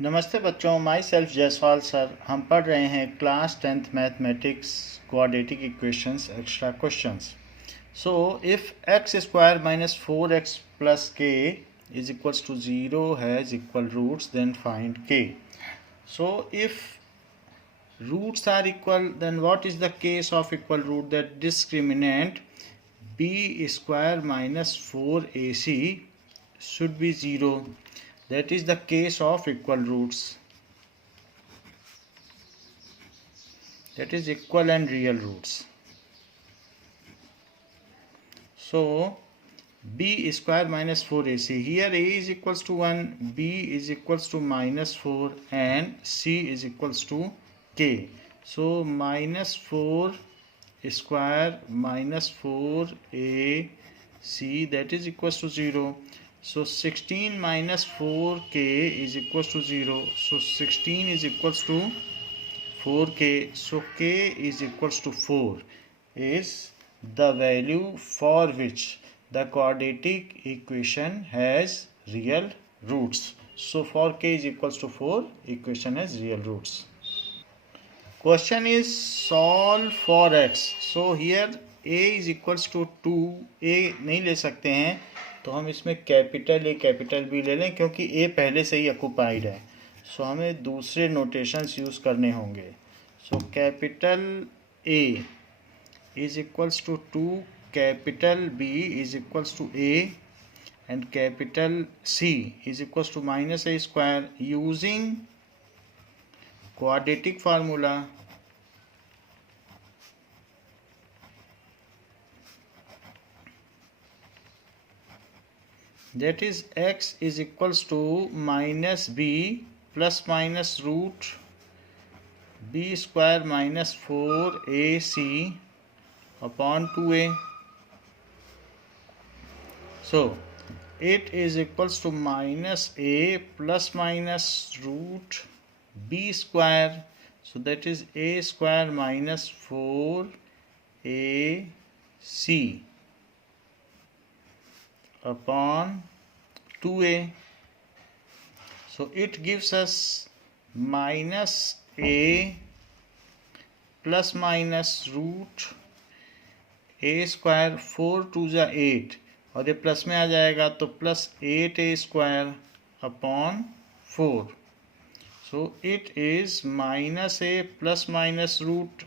नमस्ते बच्चों, my self Jaiswal sir. हम पढ़ रहे हैं class 10th mathematics quadratic equations extra questions. So if x square minus 4x plus k is equals to 0 has equal roots, then find k. So if roots are equal, then what is the case of equal root? That discriminant b square minus 4ac should be 0. That is the case of equal roots. That is equal and real roots. So b square minus 4ac, here a is equals to 1, b is equals to minus 4 and c is equals to k. So minus 4 square minus 4ac, that is equals to 0. So 16 minus 4k is equals to 0. So 16 is equals to 4k. So k is equals to 4 is the value for which the quadratic equation has real roots. So for k is equals to 4, equation has real roots. Question is solve for x. So here a is equals to 2. a नहीं ले सकते हैं तो हम इसमें capital A capital B ले लें, क्योंकि ए पहले से ही ऑक्युपाइड है। सो हमें दूसरे नोटेशंस यूज़ करने होंगे। So capital A is equals to 2, capital B is equals to A and capital C is equals to minus a square using quadratic formula. That is x is equals to minus b plus minus root b square minus 4ac upon 2a. So it is equals to minus a plus minus root b square. So that is a square minus 4ac upon 2a. So it gives us minus a plus minus root a square, 4 2 जा 8, और ये plus में आ जाएगा तो plus 8a square upon 4. So it is minus A plus minus root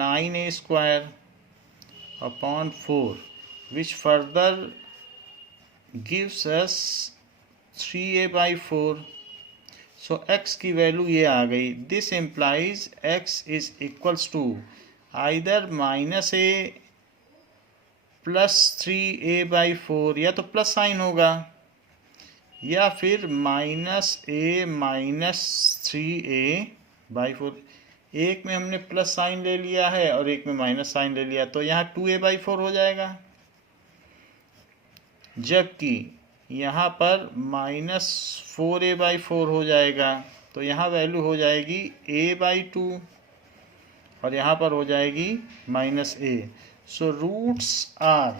9a square upon 4, which further gives us 3a by 4. So x की value ये आ गई. This implies x is equals to either minus A plus 3a by 4, या तो plus sign होगा, या फिर minus A minus 3a by 4. एक में हमने प्लस साइन ले लिया है और एक में माइनस साइन ले लिया, तो यहाँ 2a by 4 हो जाएगा, जबकि यहाँ पर माइनस 4a by 4 हो जाएगा. तो यहाँ वैल्यू हो जाएगी a by 2 और यहाँ पर हो जाएगी minus a. So roots are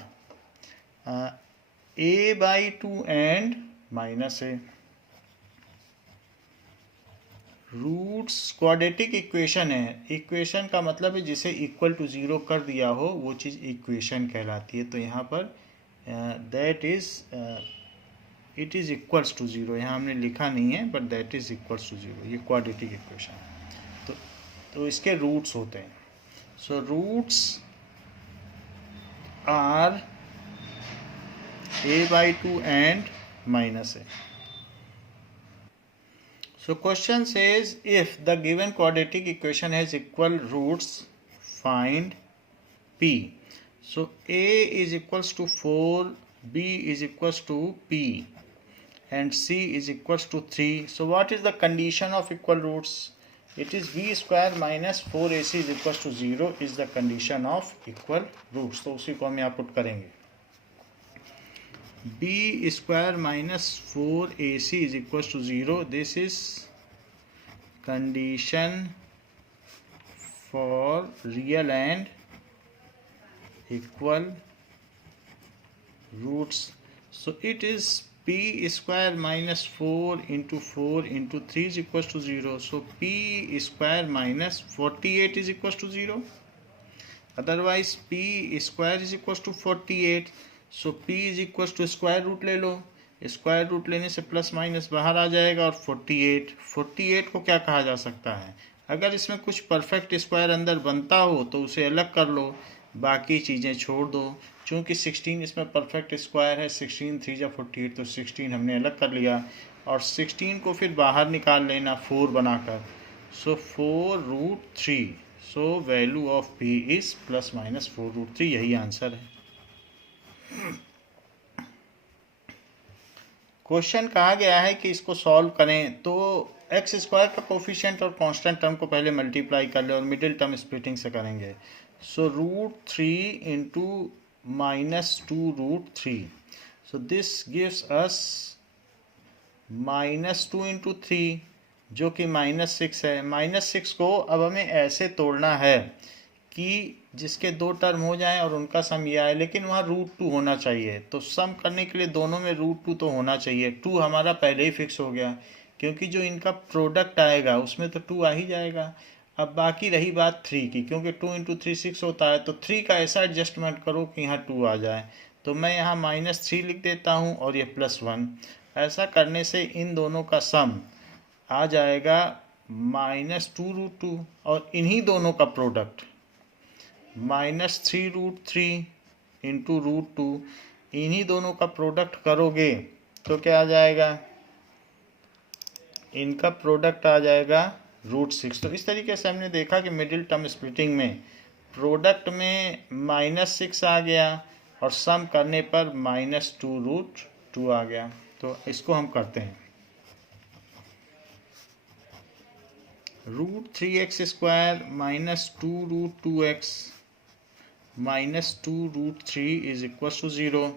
a by 2 and minus a. Roots quadratic equation है. इक्वेशन का मतलब है जिसे इक्वल टू 0 कर दिया हो वो चीज़ इक्वेशन कहलाती है. तो यहाँ पर that is it is equals to 0, यहाँ हमने लिखा नहीं है, but that is equals to 0. ये क्वाड्रेटिक इक्वेशन है. तो इसके रूट्स होते हैं. So roots are a by 2 and minus a. So question says if the given quadratic equation has equal roots, find p. So a is equals to 4, b is equals to p and c is equals to 3. So what is the condition of equal roots? It is b square minus 4ac is equals to 0 is the condition of equal roots. तो उसी को हम यहाँ put करेंगे. b square minus 4ac is equals to 0. This is condition for real and equal roots. So it is p p square minus 4 into 4 into 3 is equals to 0. So p square minus 48 is equals to 0. Otherwise p square is equals to 48. So p is equals to square root ले लो, square root लेने से plus minus बाहर आ जाएगा और 48 को क्या कहा जा सकता है? अगर इसमें कुछ परफेक्ट स्क्वायर अंदर बनता हो तो उसे अलग कर लो, बाकी चीज़ें छोड़ दो। चूँकि 16 इसमें परफेक्ट स्क्वायर है, 16 3 जा 48, तो 16 हमने अलग कर लिया और 16 को फिर बाहर निकाल लेना 4 बनाकर। सो 4√3। सो value of p is plus minus 4√3। यही आंसर है। क्वेश्चन कहा गया है कि इसको सॉल्व करें तो एक्स स्क्वायर का कोफिशिएंट और कांस्टेंट टर्म को पहले मल्टीप्लाई कर ले और मिडिल टर्म स्प्लिटिंग से करेंगे। सो √3 into -2√3। So this gives us -2 into 3 जो कि -6 है। -6 को अब हमें ऐसे तोड़ना है कि जिसके दो टर्म हो जाएं और उनका सम ये आए, लेकिन वहाँ √2 होना चाहिए। तो सम करने के लिए दोनों में √2 तो होना चाहिए। 2 हमारा पहले ही फिक्स हो गया क्योंकि जो इनका प्रोडक्ट आएगा उसमें तो 2 आ ही जाएगा। अब बाकी रही बात 3 की, क्योंकि 2 इंटू 3 6 होता है, तो 3 का ऐसा एडजस्टमेंट करो कि यहाँ 2 आ जाए। तो मैं यहाँ -3 लिख देता हूँ और ये +1। ऐसा करने से इन दोनों का सम आ जाएगा -2√2 और इन्हीं दोनों का प्रोडक्ट -3√3 इंटू √2, इन्हीं दोनों का प्रोडक्ट करोगे तो क्या आ जाएगा? इनका प्रोडक्ट आ जाएगा √6। तो इस तरीके से हमने देखा कि मिडिल टर्म स्प्लिटिंग में प्रोडक्ट में -6 आ गया और सम करने पर -2√2 आ गया। तो इसको हम करते हैं। √3x² -2√2x -2√3 is equals to 0.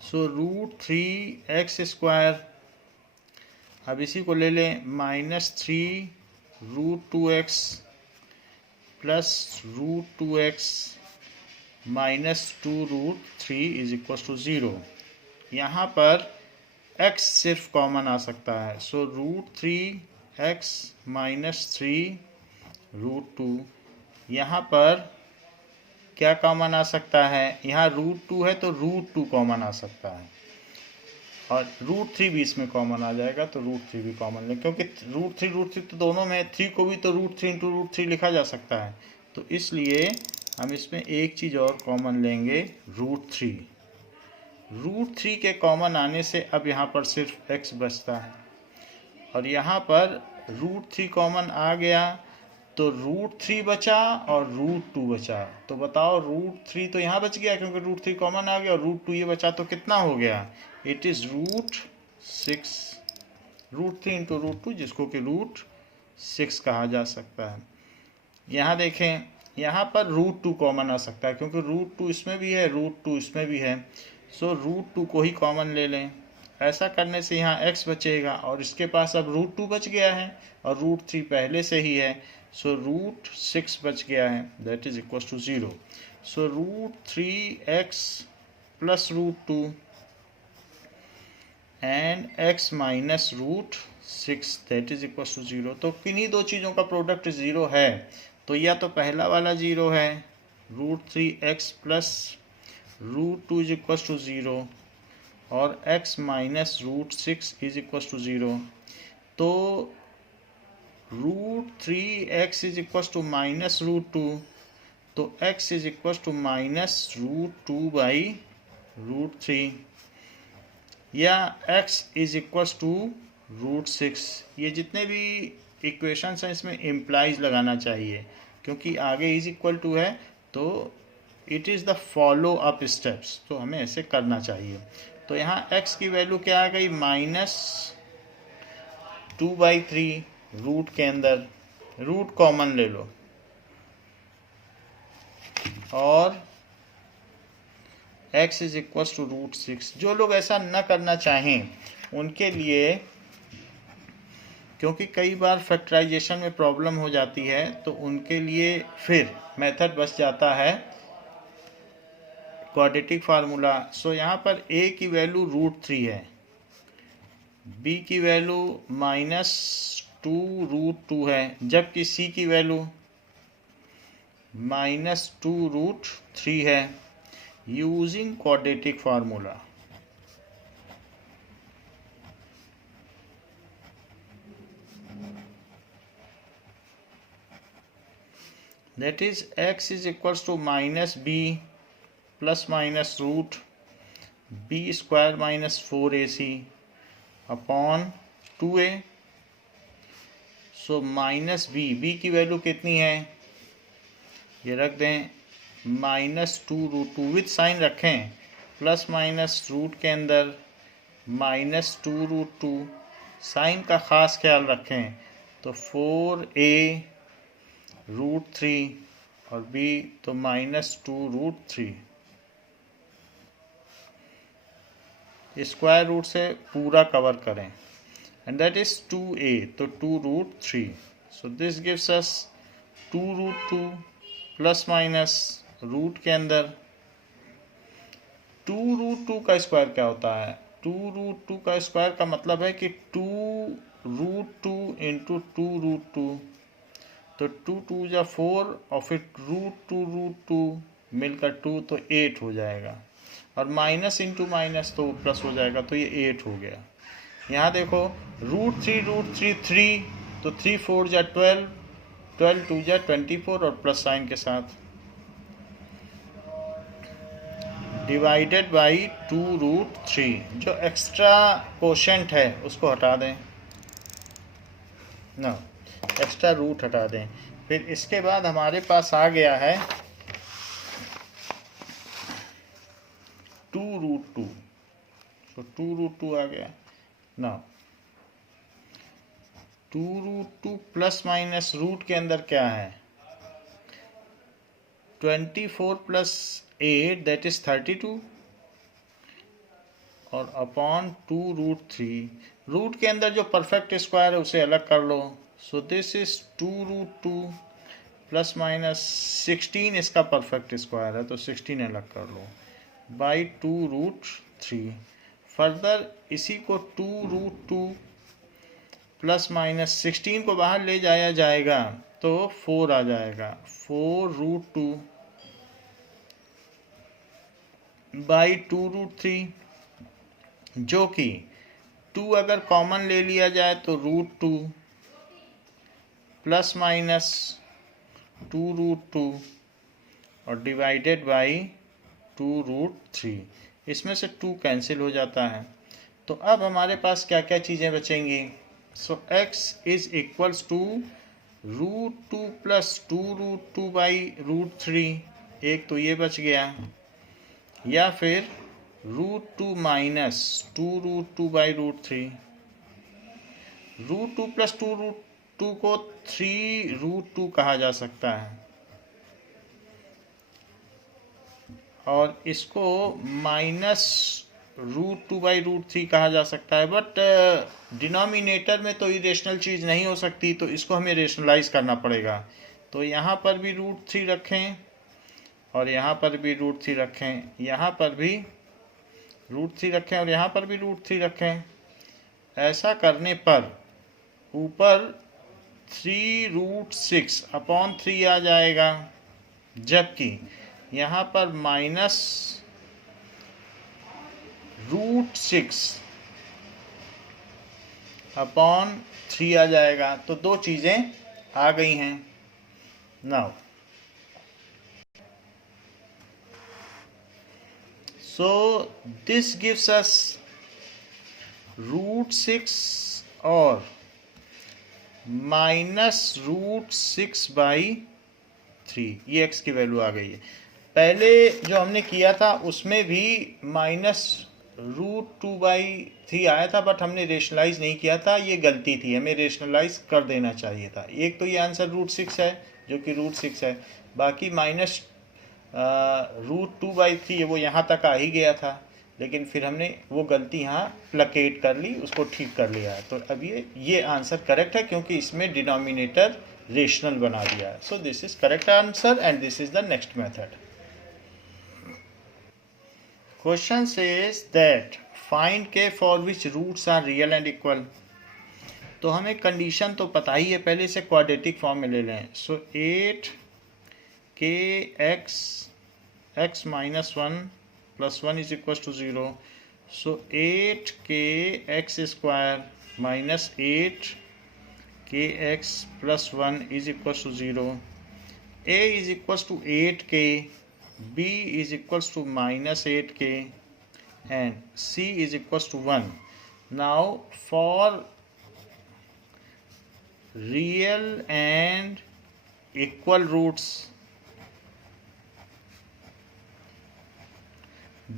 So √3x², अब इसी को ले लें, -3√2x plus √2x -2√3 is equals to 0. यहाँ पर x सिर्फ कॉमन आ सकता है। सो √3x -3√2, यहाँ पर क्या कॉमन आ सकता है? यहाँ √2 है तो √2 कॉमन आ सकता है और √3 भी इसमें कॉमन आ जाएगा, तो √3 भी कॉमन ले, क्योंकि √3 तो दोनों में, 3 को भी तो √3 इंटू √3 लिखा जा सकता है। तो इसलिए हम इसमें एक चीज़ और कॉमन लेंगे, √3। √3 के कॉमन आने से अब यहाँ पर सिर्फ x बचता है और यहाँ पर √3 कॉमन आ गया तो √3 बचा और √2 बचा। तो बताओ, √3 तो यहाँ बच गया क्योंकि √3 कॉमन आ गया और √2 ये बचा, तो कितना हो गया? It is √6। √3 इंटू √2 जिसको कि √6 कहा जा सकता है। यहाँ देखें, यहाँ पर √2 कॉमन आ सकता है क्योंकि √2 इसमें भी है, √2 इसमें भी है। सो √2 को ही कॉमन ले लें। ऐसा करने से यहाँ x बचेगा और इसके पास अब √2 बच गया है और √3 पहले से ही है। सो √6 बच गया है, that is equal to 0. So √3x plus √2 and x minus √6 that is equal to 0. तो किन्हीं दो चीज़ों का प्रोडक्ट 0 है, तो या तो पहला वाला 0 है, √3x plus √2 is equal to 0, और x minus √6 is equal to 0. तो √3x is equal to minus √2, तो x is equal to minus √2 by √3, या x इज इक्वल टू √6. ये जितने भी इक्वेशंस हैं इसमें इम्प्लाइज लगाना चाहिए क्योंकि आगे इज इक्वल टू है, तो it is the follow up steps, तो हमें ऐसे करना चाहिए. तो यहाँ x की वैल्यू क्या आ गई? -2/3. रूट के अंदर रूट कॉमन ले लो और x इज इक्वल टू √6. जो लोग ऐसा न करना चाहें उनके लिए, क्योंकि कई बार फैक्टराइजेशन में प्रॉब्लम हो जाती है, तो उनके लिए फिर मेथड बच जाता है क्वाड्रेटिक फार्मूला। सो यहाँ पर a की वैल्यू √3 है, b की वैल्यू -2√2 है, जबकि c की वैल्यू -2√3 है। Using quadratic formula, that is x is equals to -b plus minus root b square minus 4ac upon 2a। So -b की वैल्यू कितनी है, ये रख दें -2√2 विथ साइन रखें, प्लस माइनस रूट के अंदर -2√2, साइन का ख़ास ख्याल रखें। तो 4a√3 और b तो -2√3। स्क्वायर रूट से पूरा कवर करें, एंड दैट इज 2a, तो 2√3। So this gives us 2√2 plus minus root के अंदर 2√2 का स्क्वायर क्या होता है, 2√2 का स्क्वायर का मतलब है कि 2√2 इंटू 2√2, तो 2 या 4 और फिर √2 मिलकर 2 तो 8 हो जाएगा, और माइनस इंटू माइनस तो प्लस हो जाएगा, तो ये 8 हो गया। यहाँ देखो √3 3, तो 3 4 या 12, 12 2 या 24 और प्लस साइन के साथ, डिवाइडेड बाई 2√3। जो एक्स्ट्रा कोशेंट है उसको हटा दें ना, एक्स्ट्रा रूट हटा दें। फिर इसके बाद हमारे पास आ गया है 2√2, तो 2√2 आ गया ना। 2√2 प्लस माइनस रूट के अंदर क्या है, 24 प्लस 8 दैट इज 32, और अपॉन 2√3। रूट के अंदर जो परफेक्ट स्क्वायर है उसे अलग कर लो। So this is 2√2 plus minus 16, इसका परफेक्ट स्क्वायर है तो 16 अलग कर लो, बाई 2√3। फर्दर इसी को 2√2 प्लस माइनस 16 को बाहर ले जाया जाएगा तो 4 आ जाएगा, 4√2 बाई 2√3, जो कि 2 अगर कॉमन ले लिया जाए तो √2 प्लस माइनस 2√2 और डिवाइडेड बाई 2√3। इसमें से 2 कैंसिल हो जाता है। तो अब हमारे पास क्या क्या चीज़ें बचेंगी। So x is equals to √2 plus 2√2 by √3, एक तो ये बच गया, या फिर √2 माइनस 2√2 बाई √3। √2 प्लस 2√2 को 3√2 कहा जा सकता है, और इसको माइनस √2 बाई √3 कहा जा सकता है। बट डिनोमिनेटर में तो इरेशनल चीज़ नहीं हो सकती, तो इसको हमें रेशनलाइज करना पड़ेगा। तो यहाँ पर भी √3 रखें और यहाँ पर भी √3 रखें, यहाँ पर भी √3 रखें और यहाँ पर भी √3 रखें। ऐसा करने पर ऊपर 3√6 अपॉन 3 आ जाएगा, जबकि यहाँ पर माइनस √6 अपॉन 3 आ जाएगा। तो दो चीज़ें आ गई हैं। नाउ सो दिस गिव्स अस √6 और माइनस √6 बाई 3, ये x की वैल्यू आ गई है। पहले जो हमने किया था उसमें भी माइनस √2 बाई 3 आया था, बट हमने रेशनलाइज नहीं किया था, ये गलती थी, हमें रेशनलाइज कर देना चाहिए था। एक तो ये आंसर √6 है जो कि √6 है, बाकी माइनस √2 बाई 3 वो यहाँ तक आ ही गया था, लेकिन फिर हमने वो गलती यहाँ प्लकेट कर ली, उसको ठीक कर लिया है। तो अब ये आंसर करेक्ट है क्योंकि इसमें डिनोमिनेटर रेशनल बना दिया है। सो this is correct answer and this is the next method. Question says that find k for which roots are real and equal. तो हमें कंडीशन तो पता ही है, पहले इसे क्वाड्रेटिक फॉर्म में ले लें. सो 8 k x minus 1 plus 1 is equals to 0. So 8 k x square minus 8 k x plus 1 is equals to 0. A is equals to 8k, B is equals to minus 8k, and C is equals to 1. Now for real and equal roots,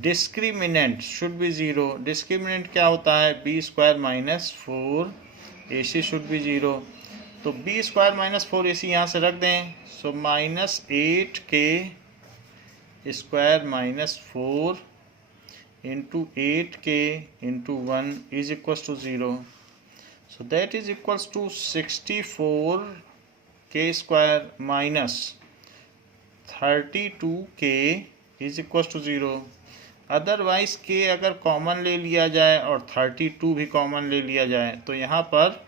discriminant should be 0. Discriminant क्या होता है? b square minus 4ac should be 0. तो b square minus 4ac यहाँ से रख दें. सो minus 8k square minus 4 into 8k into 1 is equals to 0. So that is equals to 64k square minus 32k is equals to 0. Otherwise k अगर common ले लिया जाए और 32 भी कॉमन ले लिया जाए तो यहाँ पर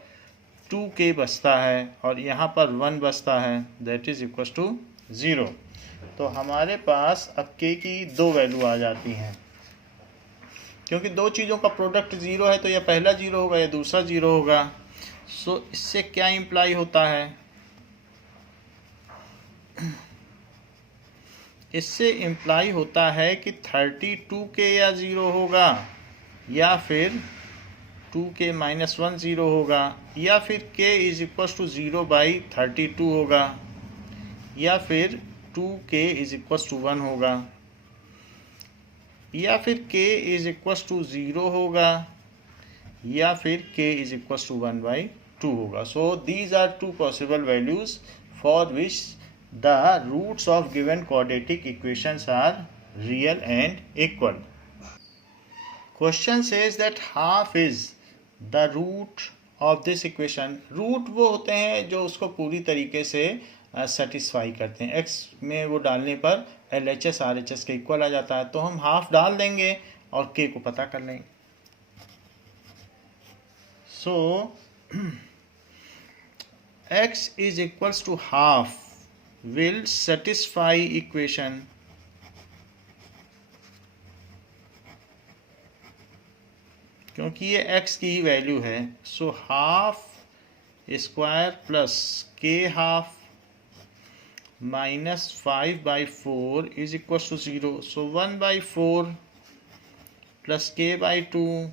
2k बचता है और यहाँ पर 1 बचता है. That is equal to 0. तो हमारे पास अब k की दो वैल्यू आ जाती हैं. क्योंकि दो चीज़ों का प्रोडक्ट 0 है तो यह पहला 0 होगा या दूसरा 0 होगा. सो इससे क्या इम्प्लाई होता है? इससे इम्प्लाई होता है कि 32k या 0 होगा या फिर 2k minus 1 0 होगा या फिर k is equal to 0 by 32 होगा या फिर 2k इज इक्वल टू 1 होगा या फिर k इज इक्वल टू 0 होगा या फिर k is equal to 1 by 2 होगा. So these are two possible values for which the roots of given quadratic equations are real and equal. Question says that half is the root of this equation. Root वो होते हैं जो उसको पूरी तरीके से satisfy करते हैं. x में वो डालने पर LHS RHS के इक्वल आ जाता है. तो हम हाफ डाल देंगे और k को पता कर लेंगे. So x is equals to half will satisfy equation क्योंकि ये x की ही वैल्यू है. So half square plus k half minus 5/4 is equal to 0. So 1/4 plus k by 2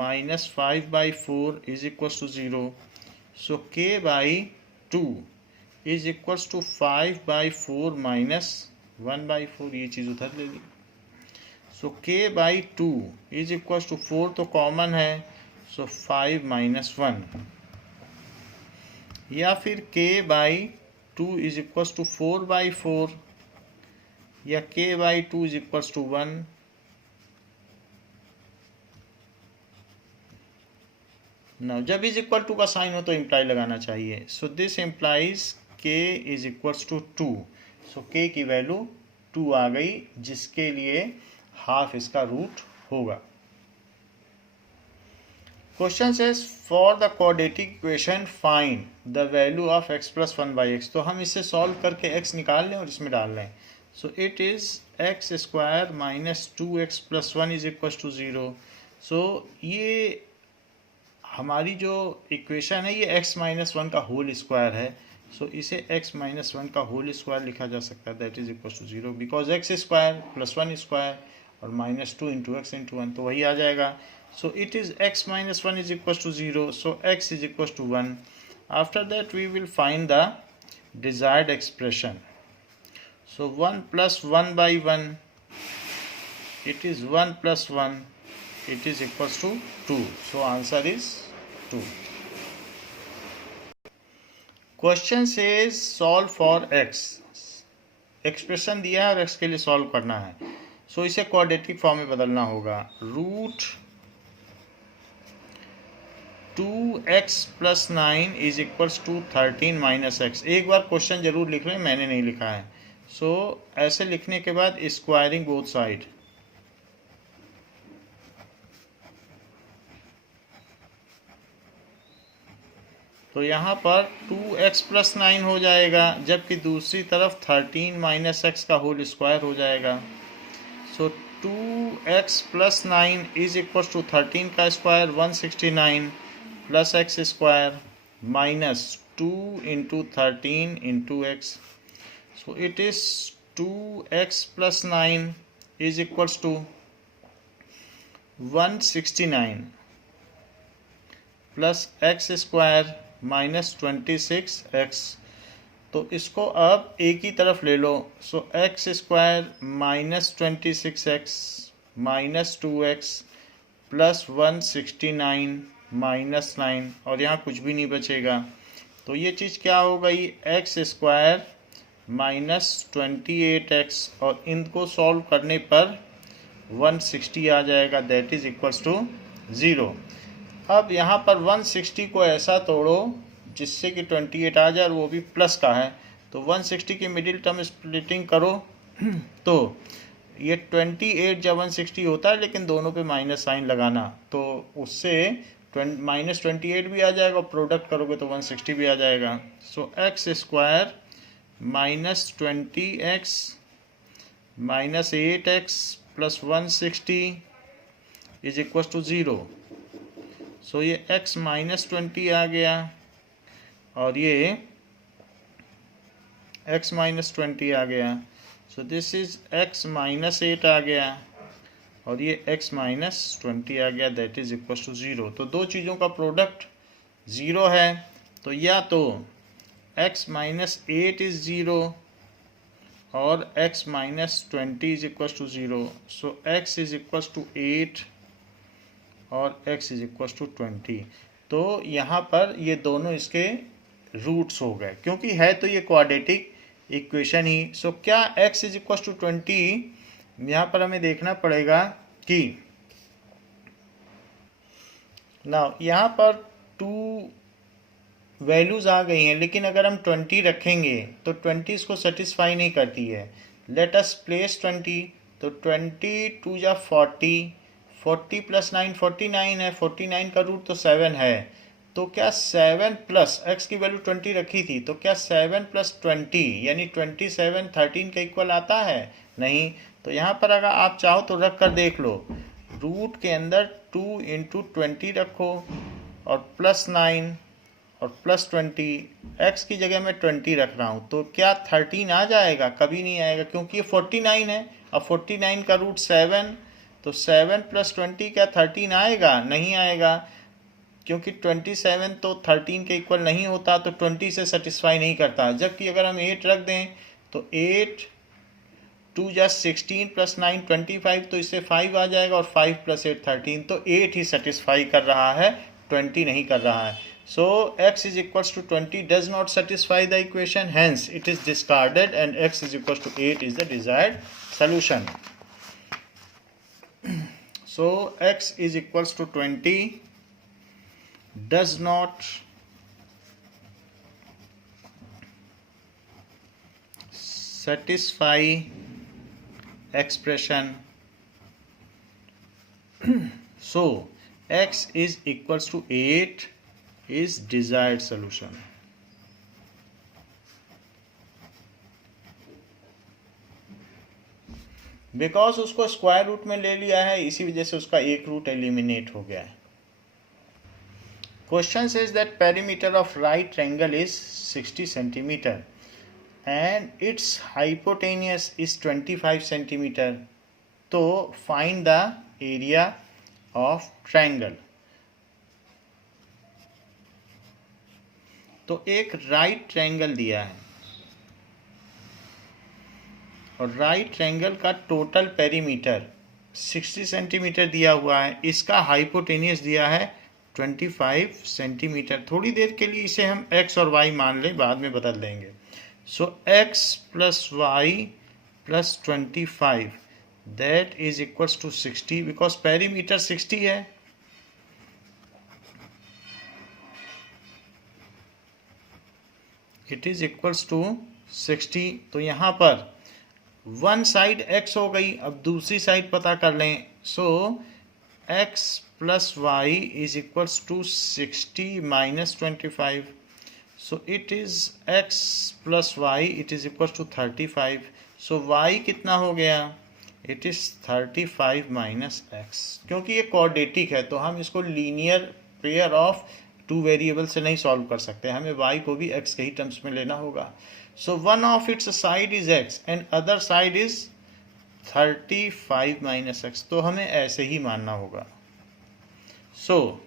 minus 5/4 is equal to 0. So k by 2 is equal to 5/4 minus 1/4. ये चीज़ उधर ले ली. So k by 2 is equal to 4 तो common है. सो 5 minus 1 या फिर k by 2 is equal to 4/4 या k by 2 is equal to 1. Now जब इज इक्वल टू का साइन हो तो इम्प्लाई लगाना चाहिए. So this implies k is equal to 2. So k की वैल्यू 2 आ गई जिसके लिए हाफ इसका रूट होगा. Question says for the quadratic equation find the value of x plus 1/x. तो हम इसे सॉल्व करके x निकाल लें और इसमें डाल लें. So it is x square minus 2x plus 1 is equal to 0. So ये हमारी जो इक्वेशन है ये x माइनस 1 का होल स्क्वायर है. सो इसे x माइनस 1 का होल स्क्वायर लिखा जा सकता है. That is equal to 0 because x square plus 1 square और माइनस 2 इंटू एक्स इंटू 1 तो वही आ जाएगा. So it is x minus 1 is equal to 0. So x is equal to 1. After that we will find the desired expression. So 1 plus 1/1 it is 1 plus 1 it is equal to 2. So answer is 2. Question says solve for x. Expression दिया है और x के लिए solve करना है. सो इसे quadratic form में बदलना होगा. Root 2x plus 9 is equals to 13 minus x. एक बार क्वेश्चन जरूर लिख लें, मैंने नहीं लिखा है. सो ऐसे लिखने के बाद स्क्वायरिंग बोथ साइड. तो यहाँ पर 2x प्लस 9 हो जाएगा, जबकि दूसरी तरफ 13 माइनस एक्स का होल स्क्वायर हो जाएगा। So 2x plus 9 is equal to 13 का square 169 plus x square minus 2 into 13 into x. So it is 2x plus 9 is equals to 169 plus x square minus 26x। तो इसको अब एक ही तरफ ले लो। So x square minus 26x minus 2x plus 169 minus 9, और यहाँ कुछ भी नहीं बचेगा। तो ये चीज़ क्या हो गई, एक्स स्क्वायर माइनस 28x, और इनको सॉल्व करने पर 160 आ जाएगा, दैट इज इक्वल्स टू 0। अब यहाँ पर 160 को ऐसा तोड़ो जिससे कि 28 आ जाए, और वो भी प्लस का है। तो 160 की मिडिल टर्म स्प्लिटिंग करो तो ये 28 जब 160 होता है, लेकिन दोनों पे माइनस साइन लगाना, तो उससे माइनस 28 भी आ जाएगा, और प्रोडक्ट करोगे तो 160 भी आ जाएगा। So x square minus 20x minus 8x plus 160 is equal to 0। So ये x माइनस 20 आ गया, और ये x माइनस 20 आ गया। सो दिस इज x माइनस 8 आ गया, और ये x माइनस 20 आ गया, दैट इज इक्वल टू 0। तो दो चीज़ों का प्रोडक्ट 0 है, तो या तो x माइनस 8 इज 0 और x minus 20 is equal to 0। So x is equal to 8 और x इज इक्वल टू 20। तो यहाँ पर ये दोनों इसके रूट्स हो गए, क्योंकि है तो ये क्वाड्रेटिक इक्वेशन ही। सो क्या x इज इक्वल टू 20, यहाँ पर हमें देखना पड़ेगा कि ना यहाँ पर 2 वैल्यूज़ आ गई हैं, लेकिन अगर हम 20 रखेंगे तो 20 इसको सेटिस्फाई नहीं करती है। लेट अस प्लेस 20, तो 20 2 जा 40, 40 प्लस 9 49 है, 49 का रूट तो 7 है। तो क्या 7 प्लस x की वैल्यू 20 रखी थी, तो क्या 7 प्लस 20 यानी 27 13 के इक्वल आता है? नहीं। तो यहाँ पर अगर आप चाहो तो रख कर देख लो, रूट के अंदर 2 इंटू 20 रखो और प्लस 9 और प्लस 20, x की जगह मैं 20 रख रहा हूँ, तो क्या 13 आ जाएगा? कभी नहीं आएगा, क्योंकि ये 49 है। अब 49 का रूट 7, तो 7 प्लस 20 क्या 13 आएगा? नहीं आएगा, क्योंकि 27 तो 13 के इक्वल नहीं होता, तो 20 से सेटिस्फाई नहीं करता। जबकि अगर हम 8 रख दें तो 8 2 जा 16 प्लस 9 25, तो इससे 5 आ जाएगा, और 5 प्लस 8 13, तो 8 ही सेटिस्फाई कर रहा है, 20 नहीं कर रहा है। So x is equals to 20 does not satisfy the equation, hence it is discarded and x is equals to 8 is the desired solution. So x is equals to 20 does not satisfy expression. So x is equals to 8 is desired solution. Because उसको square root में ले लिया है, इसी वजह से उसका एक रूट एलिमिनेट हो गया है। Question says that perimeter of right triangle is 60 centimeter and its hypotenuse is 25 centimeter. तो find the area of triangle. तो एक राइट ट्रायंगल दिया है, और राइट ट्रायंगल का टोटल पेरीमीटर 60 सेंटीमीटर दिया हुआ है। इसका हाइपोटेनियस दिया है 25 सेंटीमीटर। थोड़ी देर के लिए इसे हम x और y मान लें, बाद में बदल देंगे। So x plus y plus 25 that is equals to 60, because perimeter 60 है। It is equals to 60। तो यहाँ पर वन साइड x हो गई, अब दूसरी साइड पता कर लें। So x plus y is equals to 60 minus 25। So it is x plus y it is equal to 35. So y कितना हो गया? It is 35 minus x. क्योंकि ये क्वाड्रेटिक है तो हम इसको linear pair of two variable से नहीं सॉल्व कर सकते, हमें y को भी x के ही टर्म्स में लेना होगा. So one of its side is x and other side is 35 minus x. तो हमें ऐसे ही मानना होगा. सो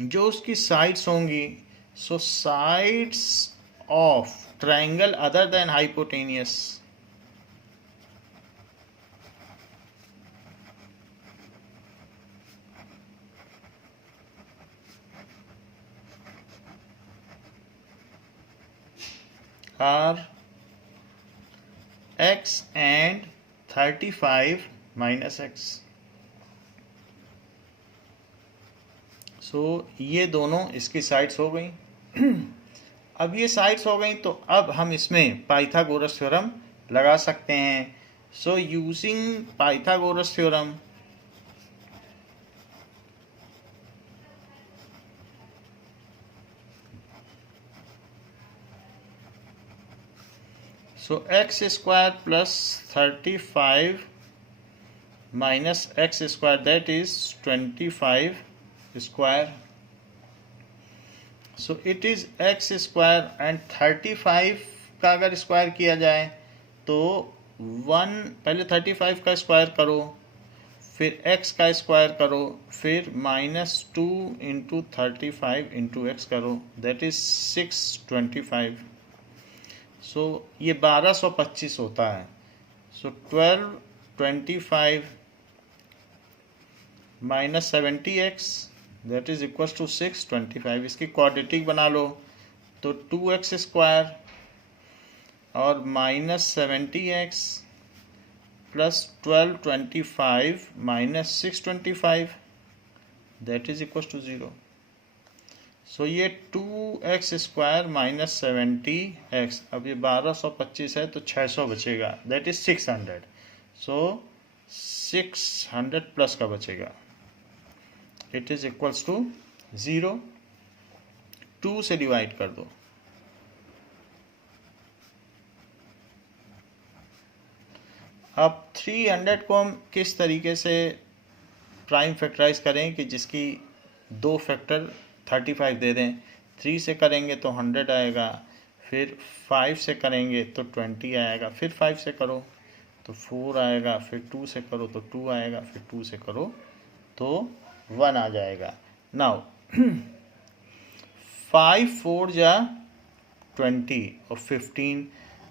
जो उसकी साइड्स होंगी, so sides of triangle other than hypotenuse are x and 35 minus x. So ये दोनों इसकी साइड्स हो गई. अब ये साइड्स हो गई तो अब हम इसमें पाइथागोरस थ्योरम लगा सकते हैं. So using Pythagoras theorem, so x square plus 35 minus x square, that is 25 square. So it is x square and 35 का अगर स्क्वायर किया जाए तो 1 पहले 35 का स्क्वायर करो, फिर x का स्क्वायर करो, फिर -2 इंटू 35 इंटू एक्स करो, दैट इज 625. सो ये 1225 होता है. So 1225 minus 70x that is equal to 625. इसकी क्वाड्रेटिक बना लो तो 2x स्क्वायर और minus 70x plus 1225 minus 625 that is equal to 0. So ये 2x स्क्वायर माइनस 70x, अब ये 1225 है तो 600 बचेगा, दैट इज 600. सो 600 प्लस का बचेगा, इट इज इक्वल्स टू 0. 2 से डिवाइड कर दो. अब 300 को हम किस तरीके से प्राइम फैक्टराइज करें कि जिसकी 2 फैक्टर 35 दे दें. 3 से करेंगे तो 100 आएगा, फिर 5 से करेंगे तो 20 आएगा, फिर 5 से करो तो 4 आएगा, फिर 2 से करो तो 2 आएगा, फिर 2 से करो तो 1 आ जाएगा. नाउ 5 4 जा 20 और 15,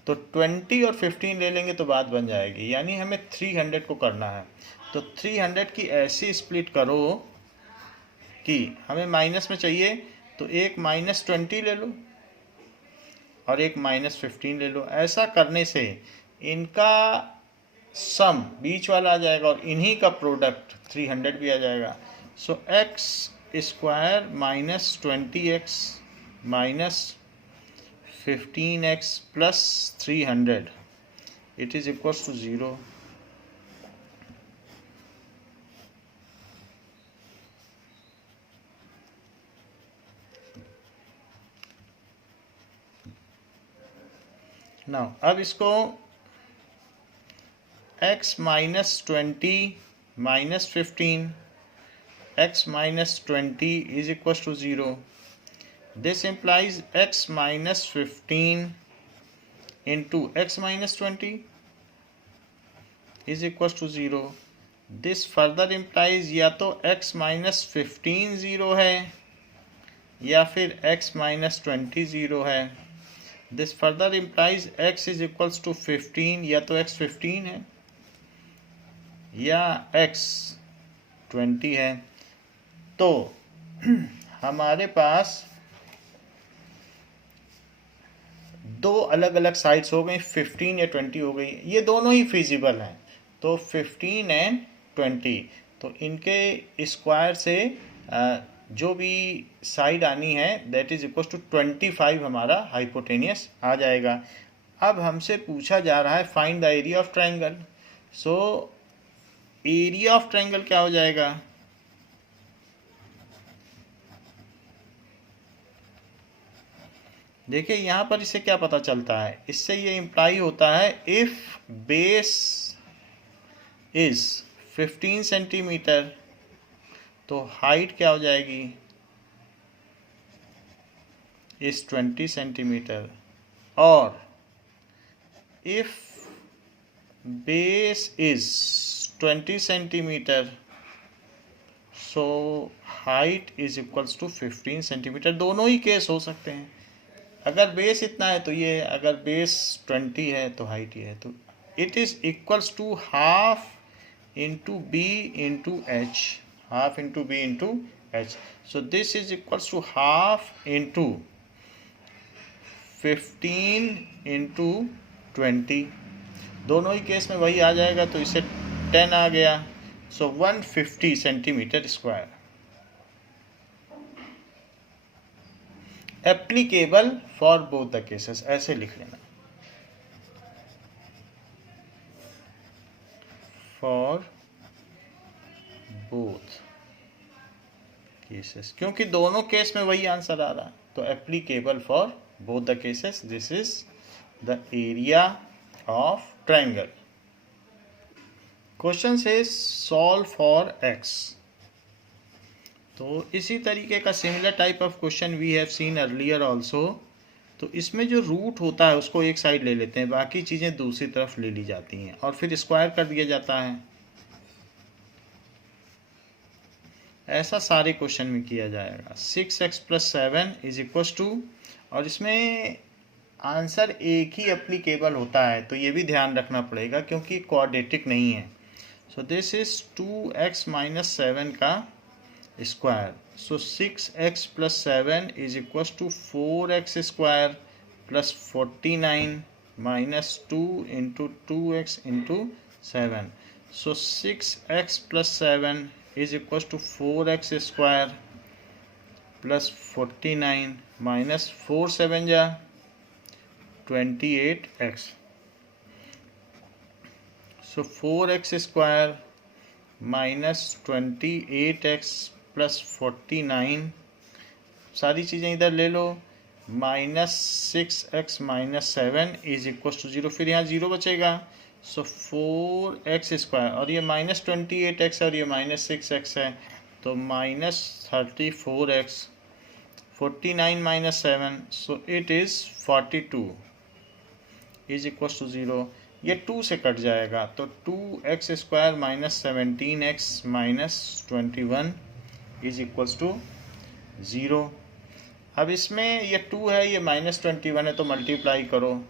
तो 20 और 15 ले लेंगे तो बात बन जाएगी. यानी हमें 300 को करना है तो 300 की ऐसी स्प्लिट करो कि हमें माइनस में चाहिए तो एक -20 ले लो और एक -15 ले लो. ऐसा करने से इनका सम बीच वाला आ जाएगा और इन्हीं का प्रोडक्ट 300 भी आ जाएगा. So x square minus 20x minus 15x plus 300 it is equal to 0. Now अब इसको x minus 20 minus 15 x minus 20 is equal to 0. This implies x minus 15 into x minus 20 is equal to 0. This further implies या तो x minus 15 0 है या फिर x minus 20 0 है. This further implies x is equals to 15, या तो x 15 है या x 20 है. तो हमारे पास दो अलग अलग साइड्स हो गई, 15 या 20 हो गई. ये दोनों ही फिजिबल हैं तो 15 एंड 20, तो इनके स्क्वायर से जो भी साइड आनी है दैट इज इक्वल टू 25 हमारा हाइपोटेनियस आ जाएगा. अब हमसे पूछा जा रहा है find the area of triangle. So area of triangle क्या हो जाएगा? देखिए यहाँ पर इससे क्या पता चलता है, इससे ये इम्प्लाई होता है इफ बेस इज 15 सेंटीमीटर तो हाइट क्या हो जाएगी, इज 20 सेंटीमीटर, और if base is 20 centimetre so height is equals to 15 centimetre. दोनों ही केस हो सकते हैं, अगर बेस इतना है तो ये, अगर बेस 20 है तो हाइट ये है, तो it is equals to half into b into h, half into b into h. So this is equals to half into 15 into 20, दोनों ही केस में वही आ जाएगा, तो इसे 10 आ गया। सो 150 centimetre square applicable for both the cases, ऐसे लिख लेना, फॉर बोथ केसेस, क्योंकि दोनों केस में वही आंसर आ रहा, तो applicable for both the cases. This is the area of triangle. Question से सॉल्व फॉर एक्स। तो इसी तरीके का similar type of question we have seen earlier also. तो इसमें जो रूट होता है उसको एक साइड ले लेते हैं, बाकी चीज़ें दूसरी तरफ ले ली जाती हैं और फिर स्क्वायर कर दिया जाता है। ऐसा सारे क्वेश्चन में किया जाएगा। 6x + 7 इज इक्वल टू, और इसमें आंसर एक ही एप्लीकेबल होता है, तो ये भी ध्यान रखना पड़ेगा क्योंकि क्वाड्रेटिक नहीं है। सो दिस इज 2x - 7 का square. So 6x + 7 is equal to 4x square plus 49 minus 2 into 2x into 7। So 6x + 7 is equals to 4x square plus 49 minus 4 7 जा 28x। so 4x square minus 28x plus 49, सारी चीज़ें इधर ले लो, minus 6x - 7 is equal to 0, फिर यहाँ 0 बचेगा। सो 4x square, और ये -28x और ये -6x है, तो -34x, 49 - 7, so it is 42 is equal to 0। ये 2 से कट जाएगा, तो 2x square - 17x - 21 is equal to 0। अब इसमें ये 2 है, ये -21 है, तो मल्टीप्लाई करो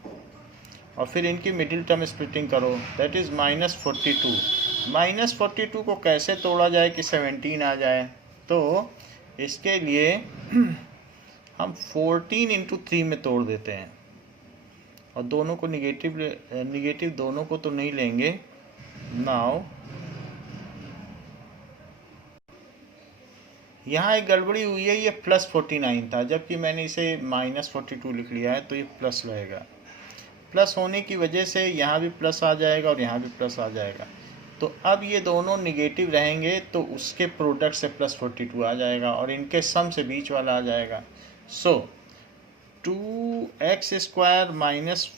और फिर इनकी मिडिल टर्म स्प्लिटिंग करो, दैट इज़ -42। -42 को कैसे तोड़ा जाए कि 17 आ जाए, तो इसके लिए हम 14 × 3 में तोड़ देते हैं, और दोनों को निगेटिव दोनों को तो नहीं लेंगे। नाउ यहाँ एक गड़बड़ी हुई है, ये +49 था जबकि मैंने इसे -42 लिख लिया है, तो ये प्लस रहेगा। प्लस होने की वजह से यहाँ भी प्लस आ जाएगा और यहाँ भी प्लस आ जाएगा, तो अब ये दोनों निगेटिव रहेंगे, तो उसके प्रोडक्ट से +42 आ जाएगा और इनके सम से बीच वाला आ जाएगा। So 2x square -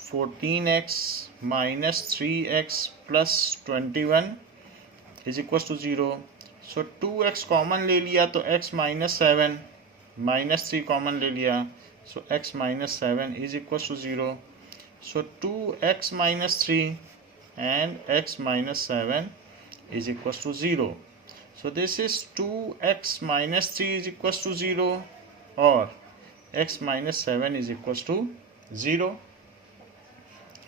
14x - 3x + 21 is equal to 0। So 2x common ले लिया तो x - 7 -3 कॉमन ले लिया, so x - 7 is equal to 0। So 2x - 3 and x - 7 is equals to 0. So this is 2x - 3 is equals to 0 or x - 7 is equals to 0.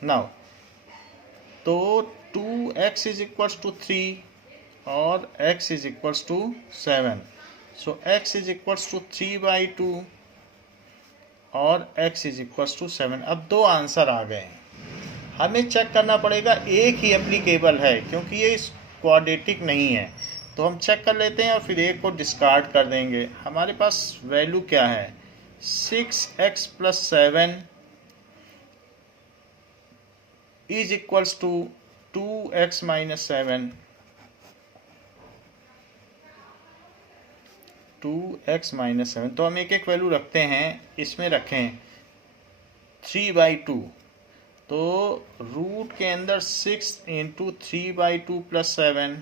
Now तो 2x is equals to 3 और x is equals to 7. So x is equals to 3/2 और x is equals to 7। अब दो answer आ गए हैं, हमें check करना पड़ेगा एक ही एप्लीकेबल है क्योंकि ये क्वाड्रेटिक नहीं है, तो हम चेक कर लेते हैं और फिर एक को डिस्कार्ड कर देंगे। हमारे पास वैल्यू क्या है, 6x + 7 is equals to 2x - 7, 2x - 7। तो हम एक एक वैल्यू रखते हैं, इसमें रखें 3/2, तो रूट के अंदर 6 into 3/2 plus 7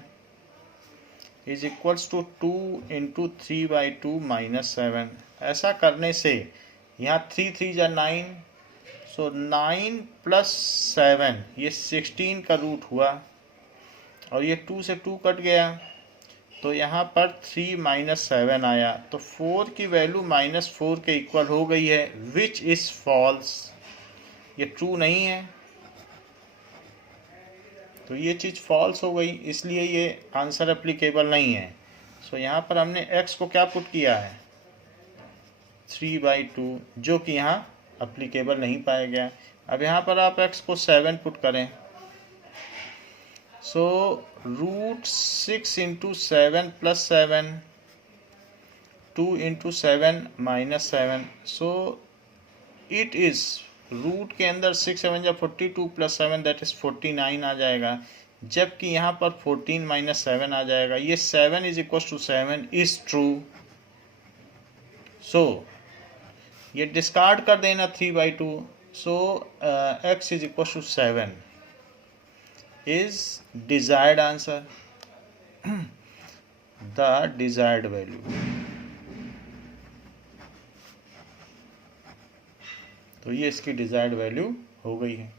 is equals to 2 into 3/2 minus 7। ऐसा करने से यहाँ 3 3 जा 9, सो 9 प्लस 7 ये 16 का रूट हुआ, और ये 2 से 2 कट गया, तो यहाँ पर 3 माइनस 7 आया, तो 4 की वैल्यू -4 के इक्वल हो गई है, विच इज़ फॉल्स। ये ट्रू नहीं है, तो ये चीज़ फॉल्स हो गई, इसलिए ये आंसर एप्लीकेबल नहीं है। सो यहाँ पर हमने x को क्या पुट किया है 3/2, जो कि यहाँ एप्लीकेबल नहीं पाया गया। अब यहाँ पर आप x को 7 पुट करें, so root 6 into 7 plus 7, 2 into 7 minus 7, so it is root के अंदर 6 7 या 42 प्लस 7 दैट इज़ 49 आ जाएगा, जबकि यहाँ पर 14 माइनस 7 आ जाएगा। ये 7 is equal to 7 is true, so ये डिस्कार्ड कर देना 3/2, so x is equal to 7 is desired answer, the desired value। तो ये इसकी डिजायर्ड वैल्यू हो गई है।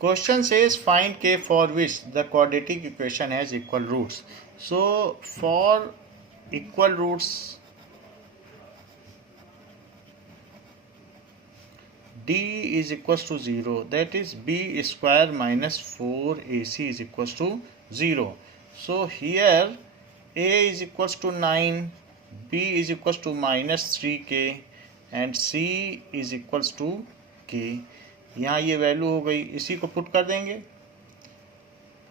Question says find k for which the quadratic equation has equal roots. So for equal roots d is equals to 0, that is b square minus 4ac is equals to 0. So here a is equals to 9, b is equals to minus 3k and c is equals to k। यहाँ ये value हो गई, इसी को put कर देंगे,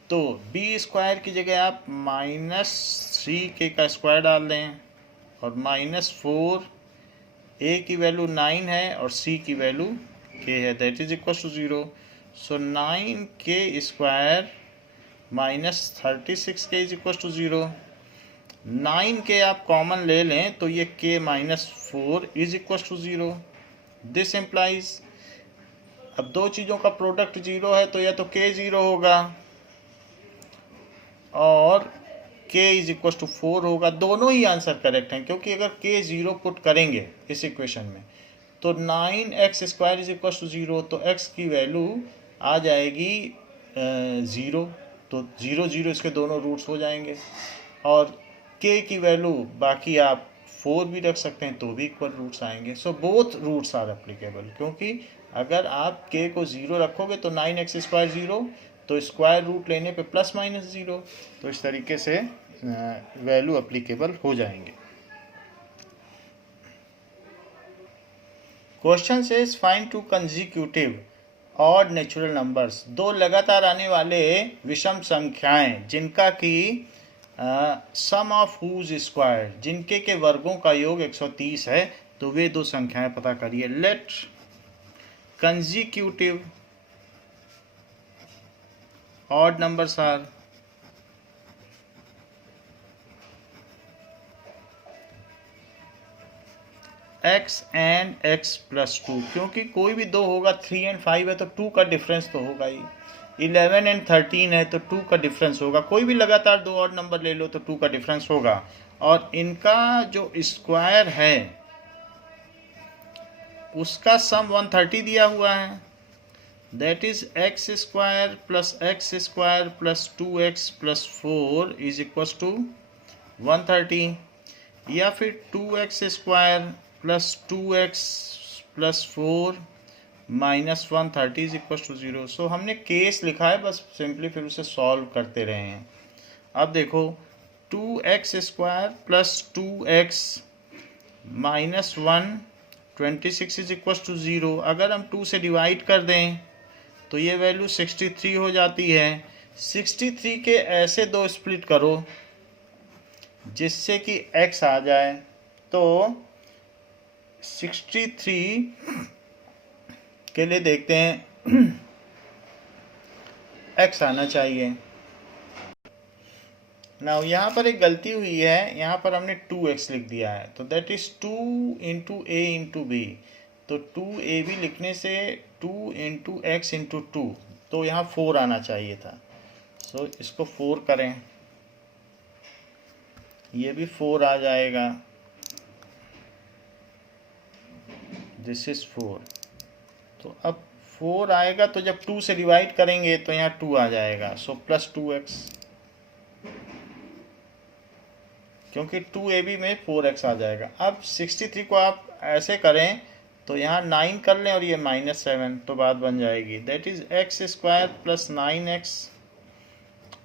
तो b square की जगह आप -3k का स्क्वायर डाल दें, और -4 a की वैल्यू 9 है और c की वैल्यू k है, that is equal to 0। So 9k square minus 36k is equal to 0। 9k आप कॉमन ले लें तो ये k -4 is equal to 0। This implies, अब दो चीज़ों का प्रोडक्ट 0 है तो या तो k 0 होगा और k इज इक्वल टू 4 होगा। दोनों ही आंसर करेक्ट हैं, क्योंकि अगर k 0 पुट करेंगे इस इक्वेशन में तो 9x square is equal to 0, तो x की वैल्यू आ जाएगी 0, तो 0 0 इसके दोनों रूट्स हो जाएंगे, और k की वैल्यू बाकी आप 4 भी रख सकते हैं तो भी इक्वल रूट्स आएंगे। So both roots are applicable, क्योंकि अगर आप k को 0 रखोगे तो 9x स्क्वायर 0, तो स्क्वायर रूट लेने पे प्लस माइनस 0, तो इस तरीके से वैल्यू एप्लीकेबल हो जाएंगे। Question says find to consecutive odd natural numbers, दो लगातार आने वाले विषम संख्याएं जिनका कि सम ऑफ हुज स्क्वायर, जिनके के वर्गों का योग 130 है, तो वे दो संख्याएं पता करिए। Let consecutive odd numbers are x and x plus 2, क्योंकि कोई भी दो होगा, 3 एंड 5 है तो 2 का डिफरेंस तो होगा ही, 11 एंड 13 है तो 2 का डिफरेंस होगा, कोई भी लगातार दो और नंबर ले लो तो 2 का डिफरेंस होगा, और इनका जो स्क्वायर है उसका सम 130 दिया हुआ है, that is x square plus x square plus 2x plus 4 is equal to 130, या फिर 2x square plus 2x plus 4 minus 130 is equal to 0। So हमने केस लिखा है, बस सिंपली फिर उसे सॉल्व करते रहे हैं। अब देखो 2x square plus 2x minus 126 is equal to 0। अगर हम 2 से डिवाइड कर दें तो ये वैल्यू 63 हो जाती है। 63 के ऐसे दो स्प्लिट करो जिससे कि x आ जाए, तो 63 के लिए देखते हैं x आना चाहिए। नाउ यहाँ पर एक गलती हुई है, यहाँ पर हमने 2x लिख दिया है, तो that is 2 into a into b, तो 2ab लिखने से 2 इंटू एक्स इंटू 2, तो यहाँ 4 आना चाहिए था। सो इसको 4 करें, ये भी 4 आ जाएगा, दिस इज 4। तो अब 4 आएगा, तो जब 2 से डिवाइड करेंगे तो यहाँ 2 आ जाएगा। सो प्लस 2x, क्योंकि 2ab में 4x आ जाएगा। अब 63 को आप ऐसे करें तो यहाँ 9 कर लें और ये -7, तो बात बन जाएगी। That is x square plus 9x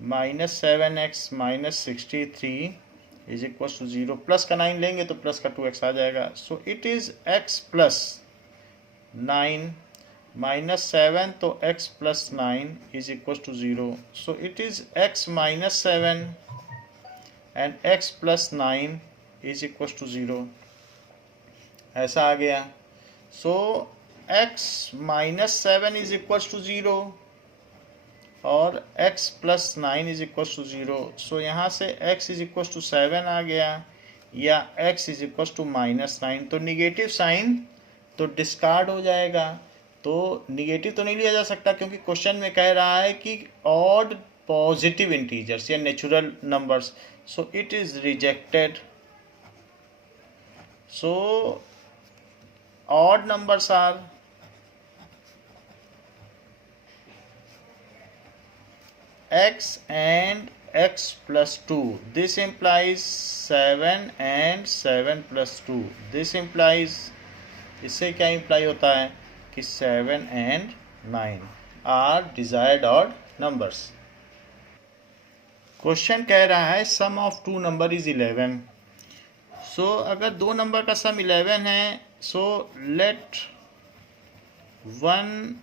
minus 7x minus 63 is equal to 0। Plus का 9 लेंगे तो प्लस का 2x आ जाएगा। So it is x plus 9 minus 7, तो x plus 9 is equal to 0। So it is x minus 7 and x plus 9 is equal to 0। ऐसा आ गया। So x minus 7 is equal to 0 और x plus 9 is equal to 0। So यहाँ से x is equal to 7 आ गया, या x is equal to -9। तो निगेटिव साइन तो डिस्कार्ड हो जाएगा। तो निगेटिव तो नहीं लिया जा सकता, क्योंकि क्वेश्चन में कह रहा है कि ऑड पॉजिटिव इंटीजर्स या natural numbers, so it is rejected. So odd numbers are x and x plus 2. This implies 7 and 7 plus 2. This implies, इससे क्या imply होता है कि 7 and 9 are desired odd numbers. Question कह रहा है sum of two number is 11. सो अगर दो नंबर का सम 11 है, so let one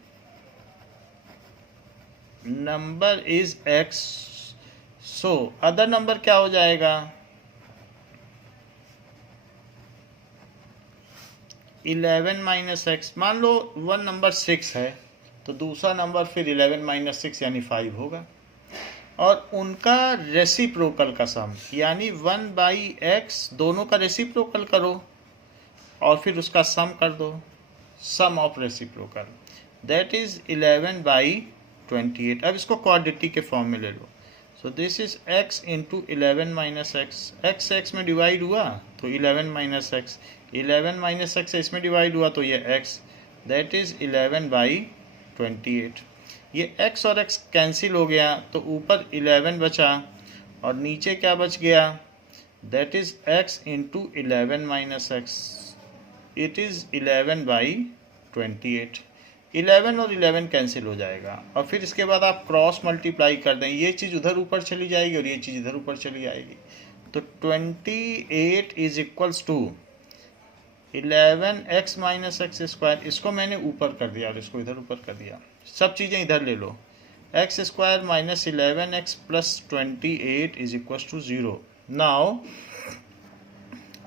number is x, so other number क्या हो जाएगा? 11 माइनस एक्स। मान लो वन नंबर 6 है, तो दूसरा नंबर फिर 11 माइनस 6 यानी 5 होगा, और उनका रेसिप्रोकल का सम यानी 1/x, दोनों का रेसिप्रोकल करो और फिर उसका सम कर दो, sum of reciprocal, that is 11/28। अब इसको क्वाड्रेटिक के फॉर्म में ले लो। So this is x into 11 minus x. X एक्स में डिवाइड हुआ तो 11 माइनस एक्स, 11 माइनस एक्स इसमें डिवाइड हुआ तो ये x, दैट इज 11/28। ये x और x कैंसिल हो गया, तो ऊपर 11 बचा और नीचे क्या बच गया? That is x into 11 minus x, it is 11/28। 11 और 11 कैंसिल हो जाएगा, और फिर इसके बाद आप क्रॉस मल्टीप्लाई कर दें, ये चीज़ उधर ऊपर चली जाएगी और ये चीज़ इधर ऊपर चली जाएगी। तो 28 is equals to 11x minus x square, इसको मैंने ऊपर कर दिया और इसको इधर ऊपर कर दिया, सब चीज़ें इधर ले लो। X square minus 11x plus 28 is equal to 0। Now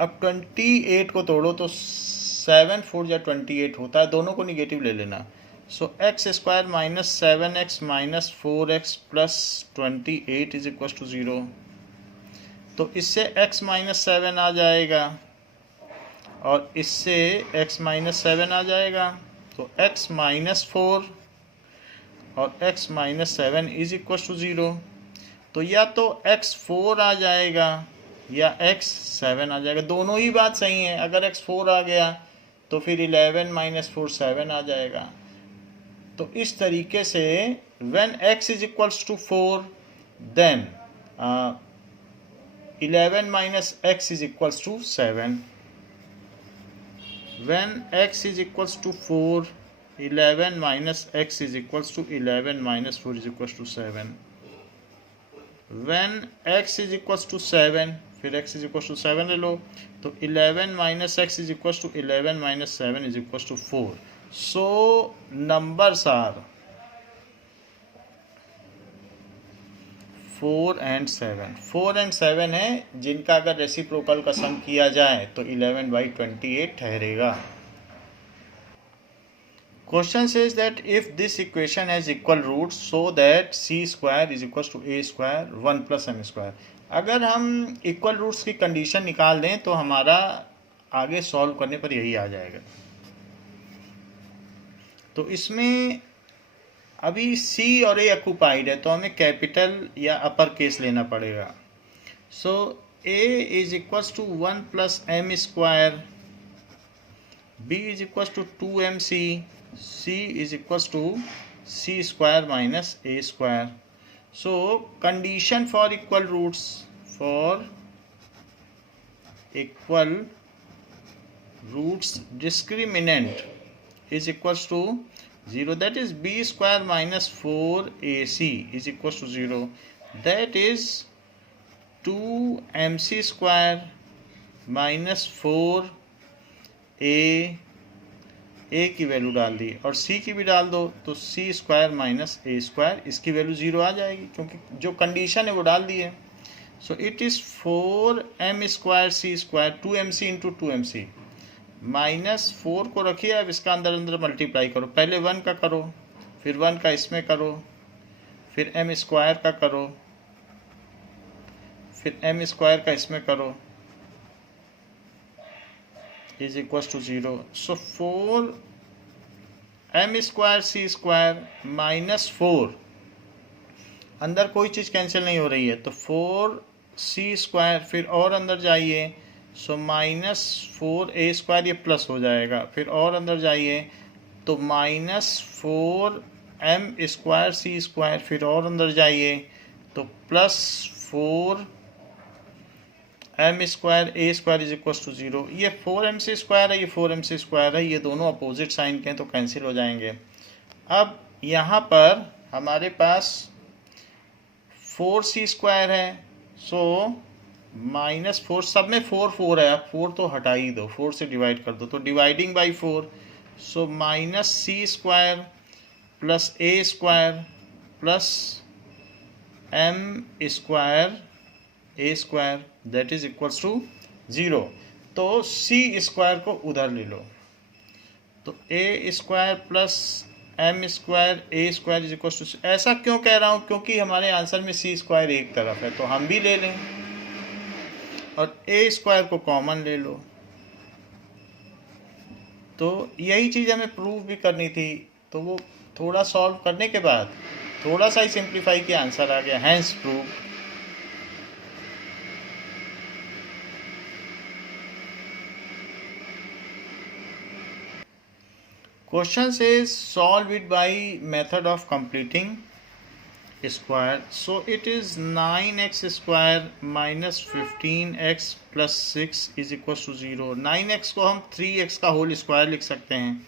अब 28 को तोड़ो तो 7 4 या 28 होता है, दोनों को निगेटिव ले लेना। So x square minus 7x minus 4x plus 28 is equal to 0। तो इससे x माइनस 7 आ जाएगा और इससे x माइनस 7 आ जाएगा, तो x माइनस 4 और x minus 7 is equal to 0। तो या तो x 4 आ जाएगा या x 7 आ जाएगा, दोनों ही बात सही है। अगर x 4 आ गया तो फिर 11 माइनस 4 7 आ जाएगा। तो इस तरीके से when x is equals to 4 then 11 minus x is equals to 7। when x is equals to 4, 11 minus x is equals to 11 minus 4 is equals to 7. when x is equals to 7, फिर x is equals to 7 ले लो, तो 11 minus x is equals to 11 minus 7 is equals to 4. So numbers are 4 and 7। 4 and 7 है जिनका अगर reciprocal का सम किया जाए तो 11/28 ठहरेगा। Question says that if this equation has equal roots so that c square is equal to a square 1 plus m square. अगर हम इक्वल रूट्स की कंडीशन निकाल दें तो हमारा आगे सॉल्व करने पर यही आ जाएगा। तो इसमें अभी सी और ए ऑक्यूपाइड है, तो हमें कैपिटल या अपर केस लेना पड़ेगा. So A is equals to 1 plus M square, B is equals to 2mc, C is equals to C square minus A square. So condition for equal roots, for equal roots discriminant is equals to 0, that is b square minus 4ac is equals to 0, that is 2mc square minus 4a, a की value डाल दी और c की भी डाल दो, तो c square minus A square, इसकी value 0 आ जाएगी क्योंकि जो कंडीशन है वो डाल दी है. So it is 4m square c square 2mc into 2mc minus 4 को रखिए. अब इसका अंदर अंदर मल्टीप्लाई करो, पहले 1 का करो, फिर 1 का इसमें करो, फिर m स्क्वायर का करो, फिर m स्क्वायर का इसमें करो, is equal to 0. So 4m square c square minus 4, अंदर कोई चीज़ कैंसिल नहीं हो रही है, तो 4c स्क्वायर, फिर और अंदर जाइए, सो माइनस 4a स्क्वायर, ये प्लस हो जाएगा, फिर और अंदर जाइए तो minus 4m square c square, फिर और अंदर जाइए तो plus 4m square a square is equal to 0. ये 4mc स्क्वायर है, ये 4mc स्क्वायर है, ये दोनों अपोजिट साइन के हैं तो कैंसिल हो जाएंगे. अब यहाँ पर हमारे पास 4c स्क्वायर है, सो माइनस 4, सब में 4 है, आप 4 तो हटा ही दो, 4 से डिवाइड कर दो, तो dividing by 4, so minus C square plus A square plus M square A square, that is equals to 0. तो सी स्क्वायर को उधर ले लो, तो A square plus M square A square is equal to. ऐसा क्यों कह रहा हूँ, क्योंकि हमारे आंसर में सी स्क्वायर एक तरफ है, तो हम भी ले लें और ए स्क्वायर को कॉमन ले लो. तो यही चीज़ हमें प्रूव भी करनी थी, तो वो थोड़ा सॉल्व करने के बाद थोड़ा सा ही सिंप्लीफाई किया, आंसर आ गया, हैंस प्रूव. क्वेश्चन से solve it by method of completing square. So it is 9x square minus 15x plus 6 is equal to 0. 9x को हम 3x का होल स्क्वायर लिख सकते हैं,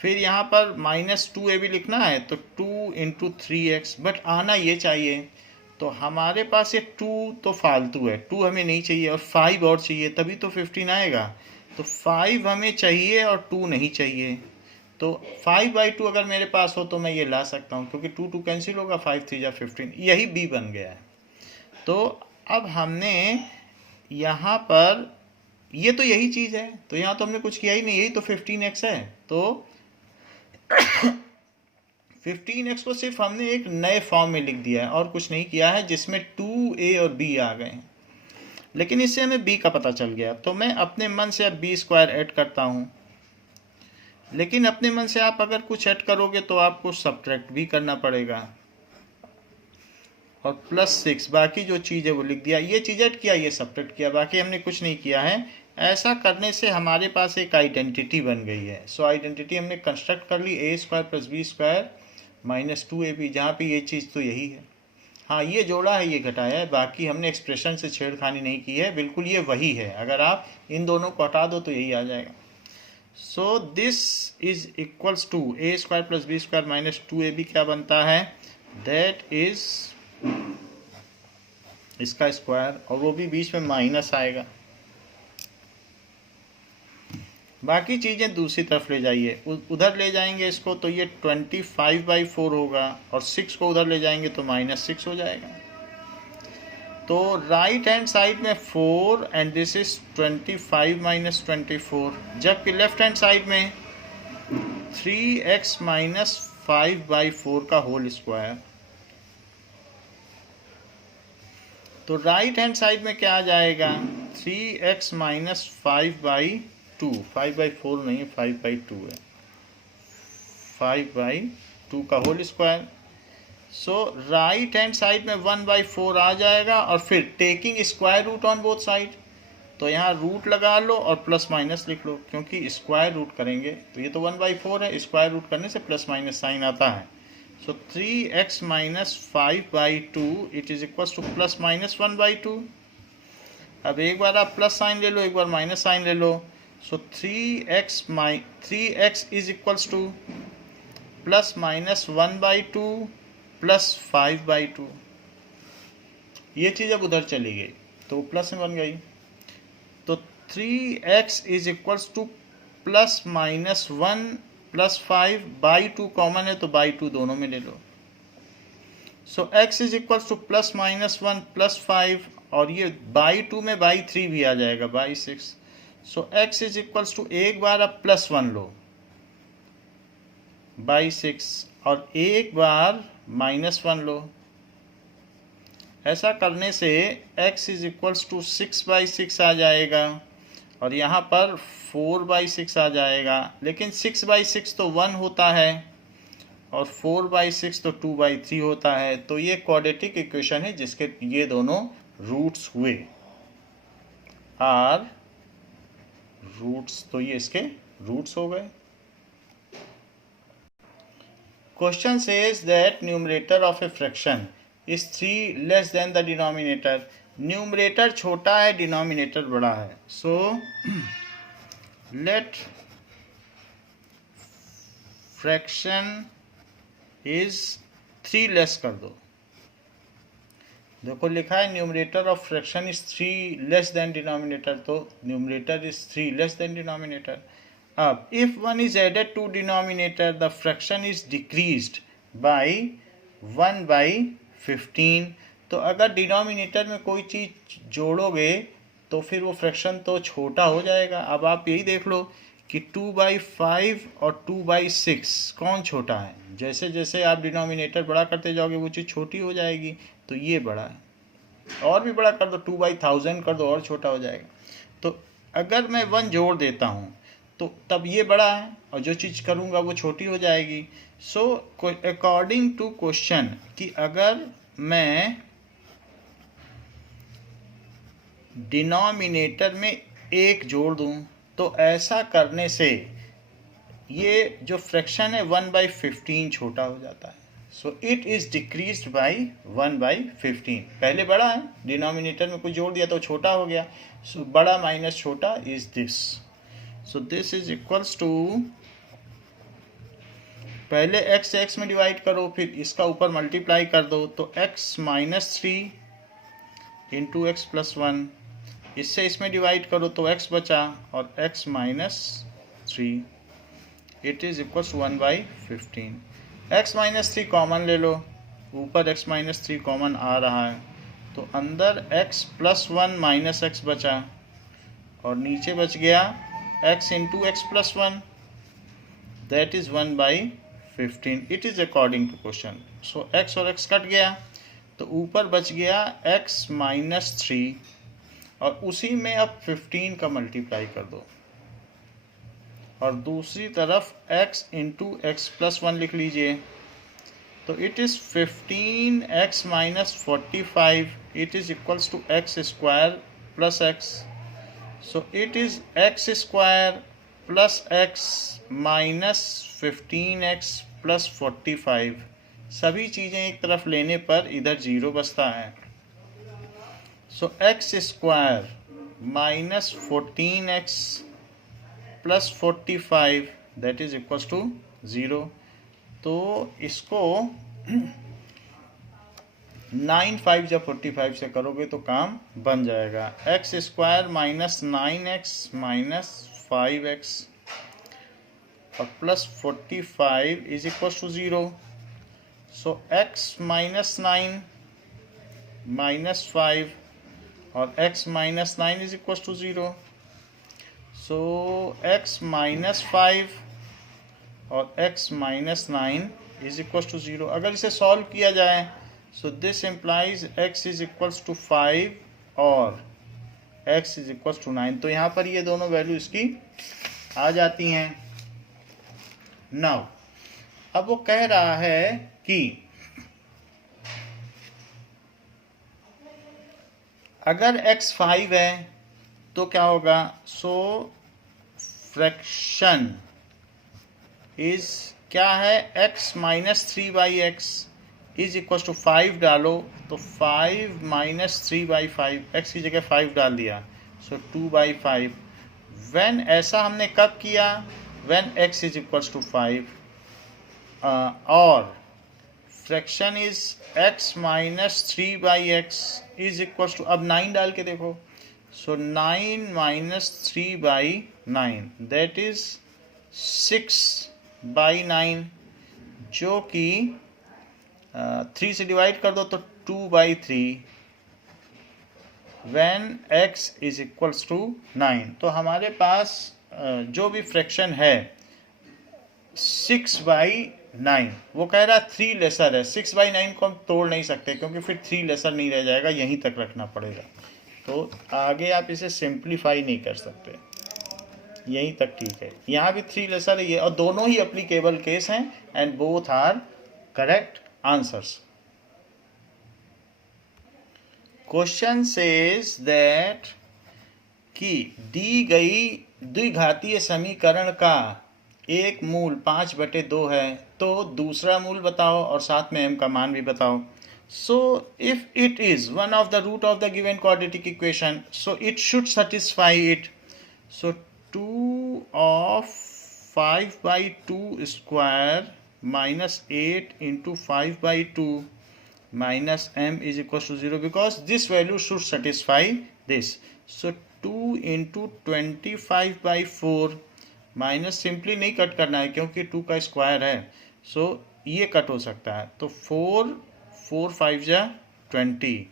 फिर यहाँ पर माइनस 2a भी लिखना है तो 2 इंटू 3x, बट आना ये चाहिए. तो हमारे पास ये 2 तो फालतू है, 2 हमें नहीं चाहिए और 5 और चाहिए, तभी तो 15 आएगा. तो 5 हमें चाहिए और 2 नहीं चाहिए, तो 5/2 अगर मेरे पास हो तो मैं ये ला सकता हूँ, क्योंकि 2 कैंसिल होगा, 5 3 जा 15, यही b बन गया है. तो अब हमने यहाँ पर, ये तो यही चीज़ है, तो यहाँ तो हमने कुछ किया ही नहीं, यही तो 15x है. तो 15x को सिर्फ हमने एक नए फॉर्म में लिख दिया है और कुछ नहीं किया है, जिसमें 2a और b आ गए हैं. लेकिन इससे हमें b का पता चल गया, तो मैं अपने मन से अब b स्क्वायर ऐड करता हूँ. लेकिन अपने मन से आप अगर कुछ ऐड करोगे तो आपको सब्ट्रैक्ट भी करना पड़ेगा, और प्लस 6, बाकी जो चीज़ है वो लिख दिया. ये चीज़ ऐड किया, ये सब्ट्रैक्ट किया, बाकी हमने कुछ नहीं किया है. ऐसा करने से हमारे पास एक आइडेंटिटी बन गई है. सो आइडेंटिटी हमने कंस्ट्रक्ट कर ली, A square plus B square minus 2ab, जहाँ पे ये चीज़ तो यही है. हाँ, ये जोड़ा है, ये घटाया है, बाकी हमने एक्सप्रेशन से छेड़खानी नहीं की है, बिल्कुल ये वही है. अगर आप इन दोनों को हटा दो तो यही आ जाएगा. So this is equals to a square plus B square minus 2ab क्या बनता है, दैट इज इसका स्क्वायर, और वो भी बीच में माइनस आएगा. बाकी चीज़ें दूसरी तरफ ले जाइए, उधर ले जाएंगे इसको तो ये 25/4 होगा, और 6 को उधर ले जाएंगे तो -6 हो जाएगा. तो राइट हैंड साइड में 4 एंड दिस इज 25 माइनस 24, जबकि लेफ्ट हैंड साइड में 3x माइनस 5/4 का होल स्क्वायर. तो राइट हैंड साइड में क्या आ जाएगा, 3x माइनस 5/2, 5/4 नहीं है, 5/2 है. 5/2 का whole square. So right hand side में 1/4 आ जाएगा और फिर taking square root on both side, तो यहाँ रूट लगा लो और प्लस माइनस लिख लो, क्योंकि स्क्वायर रूट करेंगे तो ये तो 1/4 है, स्क्वायर रूट करने से प्लस माइनस साइन आता है। सो 3x minus 5/2 it is equal two plus minus 1/2। अब एक बार आप प्लस साइन ले लो, एक बार माइनस साइन ले लो। सो 3x is equals two plus minus 1/2 plus 5/2। ये चीज़ अब उधर चली गई तो प्लस में बन गई। तो 3x is equals two plus minus 1 plus 5/2 common है तो बाई 2 दोनों में ले लो। सो x is equals two plus minus 1 plus 5 और ये बाई 2 में बाई 3 भी आ जाएगा, by 6। So x is equals to एक बार अब प्लस 1 लो बाई 6 और एक बार माइनस 1 लो। ऐसा करने से x इज इक्वल्स टू 6/6 आ जाएगा और यहाँ पर 4/6 आ जाएगा, लेकिन 6/6 तो 1 होता है और 4/6 तो 2/3 होता है। तो ये क्वाड्रेटिक इक्वेशन है जिसके ये दोनों रूट्स हुए, आर रूट्स, तो ये इसके रूट्स हो गए। Question says that numerator of a fraction is 3 less than the denominator. Numerator छोटा है, डिनोमिनेटर बड़ा है। So let fraction is 3 less कर दो। देखो लिखा है numerator of fraction is 3 less than denominator, तो numerator is 3 less than denominator. अब if 1 is added to denominator the fraction is decreased by 1/15। तो अगर डिनोमिनेटर में कोई चीज़ जोड़ोगे तो फिर वो फ्रैक्शन तो छोटा हो जाएगा। अब आप यही देख लो कि 2/5 और 2/6 कौन छोटा है। जैसे जैसे आप डिनोमिनेटर बड़ा करते जाओगे वो चीज़ छोटी हो जाएगी, तो ये बड़ा है। और भी बड़ा कर दो, 2/1000 कर दो और छोटा हो जाएगा। तो अगर मैं 1 जोड़ देता हूँ तो तब ये बड़ा है और जो चीज़ करूँगा वो छोटी हो जाएगी। सो अकॉर्डिंग टू क्वेश्चन कि अगर मैं डिनोमिनेटर में 1 जोड़ दूँ तो ऐसा करने से ये जो फ्रैक्शन है 1/15 छोटा हो जाता है। So it is decreased by 1/15। पहले बड़ा है, डिनोमिनेटर में कुछ जोड़ दिया तो छोटा हो गया। सो बड़ा माइनस छोटा is this. So this is equals to, पहले x से x में डिवाइड करो, फिर इसका ऊपर मल्टीप्लाई कर दो, तो x minus 3 into x plus 1, इससे इसमें डिवाइड करो तो x बचा और x minus 3, it is equals 1/15। x minus 3 common ले लो, ऊपर x माइनस 3 कॉमन आ रहा है तो अंदर x प्लस 1 माइनस x बचा और नीचे बच गया x into x plus 1, that is 1/15। It is according to question. So x और x कट गया तो ऊपर बच गया x माइनस 3 और उसी में अब 15 का मल्टीप्लाई कर दो और दूसरी तरफ x इंटू एक्स प्लस 1 लिख लीजिए। तो it is 15x minus 45, it is equals to x square plus x. So it is x square plus x minus 15x plus 45। सभी चीज़ें एक तरफ लेने पर इधर 0 बचता है। So x square minus 14x plus 45 that is equals to 0। तो इसको 9 5 जब 45 से करोगे तो काम बन जाएगा। X square minus 9x minus 5x और plus 45 is equal to 0। So x minus 9 minus 5 और x minus 9 is equal to 0। So x minus 5 और x minus 9 is equal to 0। अगर इसे सॉल्व किया जाए so this implies x is equals to 5 और x is equals to 9। तो यहाँ पर ये दोनों वैल्यू इसकी आ जाती हैं। नाउ अब वो कह रहा है कि अगर x 5 है तो क्या होगा, सो फ्रैक्शन इज क्या है, x minus 3/x is equal to 5 डालो तो 5 माइनस 3/5, x की जगह 5 डाल दिया, सो 2/5। व्हेन ऐसा हमने कब किया, when x is equal to 5 और fraction is x minus 3/x is equal to, अब 9 डाल के देखो, सो 9 माइनस 3/9 दैट इज 6/9, जो कि 3 से डिवाइड कर दो तो 2/3 when x is equals to 9। तो हमारे पास जो भी फ्रैक्शन है 6/9, वो कह रहा है 3 लेसर है। 6/9 को हम तोड़ नहीं सकते क्योंकि फिर 3 लेसर नहीं रह जाएगा, यहीं तक रखना पड़ेगा। तो आगे आप इसे सिंप्लीफाई नहीं कर सकते, यहीं तक ठीक है। यहाँ भी 3 लेसर है ये, और दोनों ही एप्लीकेबल केस हैं and both are correct answers. Question says that कि दी गई द्विघातीय समीकरण का एक मूल 5/2 है, तो दूसरा मूल बताओ और साथ में m का मान भी बताओ। So if it is one of the root of the given quadratic equation, so it should satisfy it. So 2 of 5/2 square minus 8 into 5/2 minus m is equals to 0, because this value should satisfy this. So 2 into 25/4 minus simply नहीं cut करना है क्योंकि 2 का square है, सो ये cut हो सकता है। तो 4 5 जा 20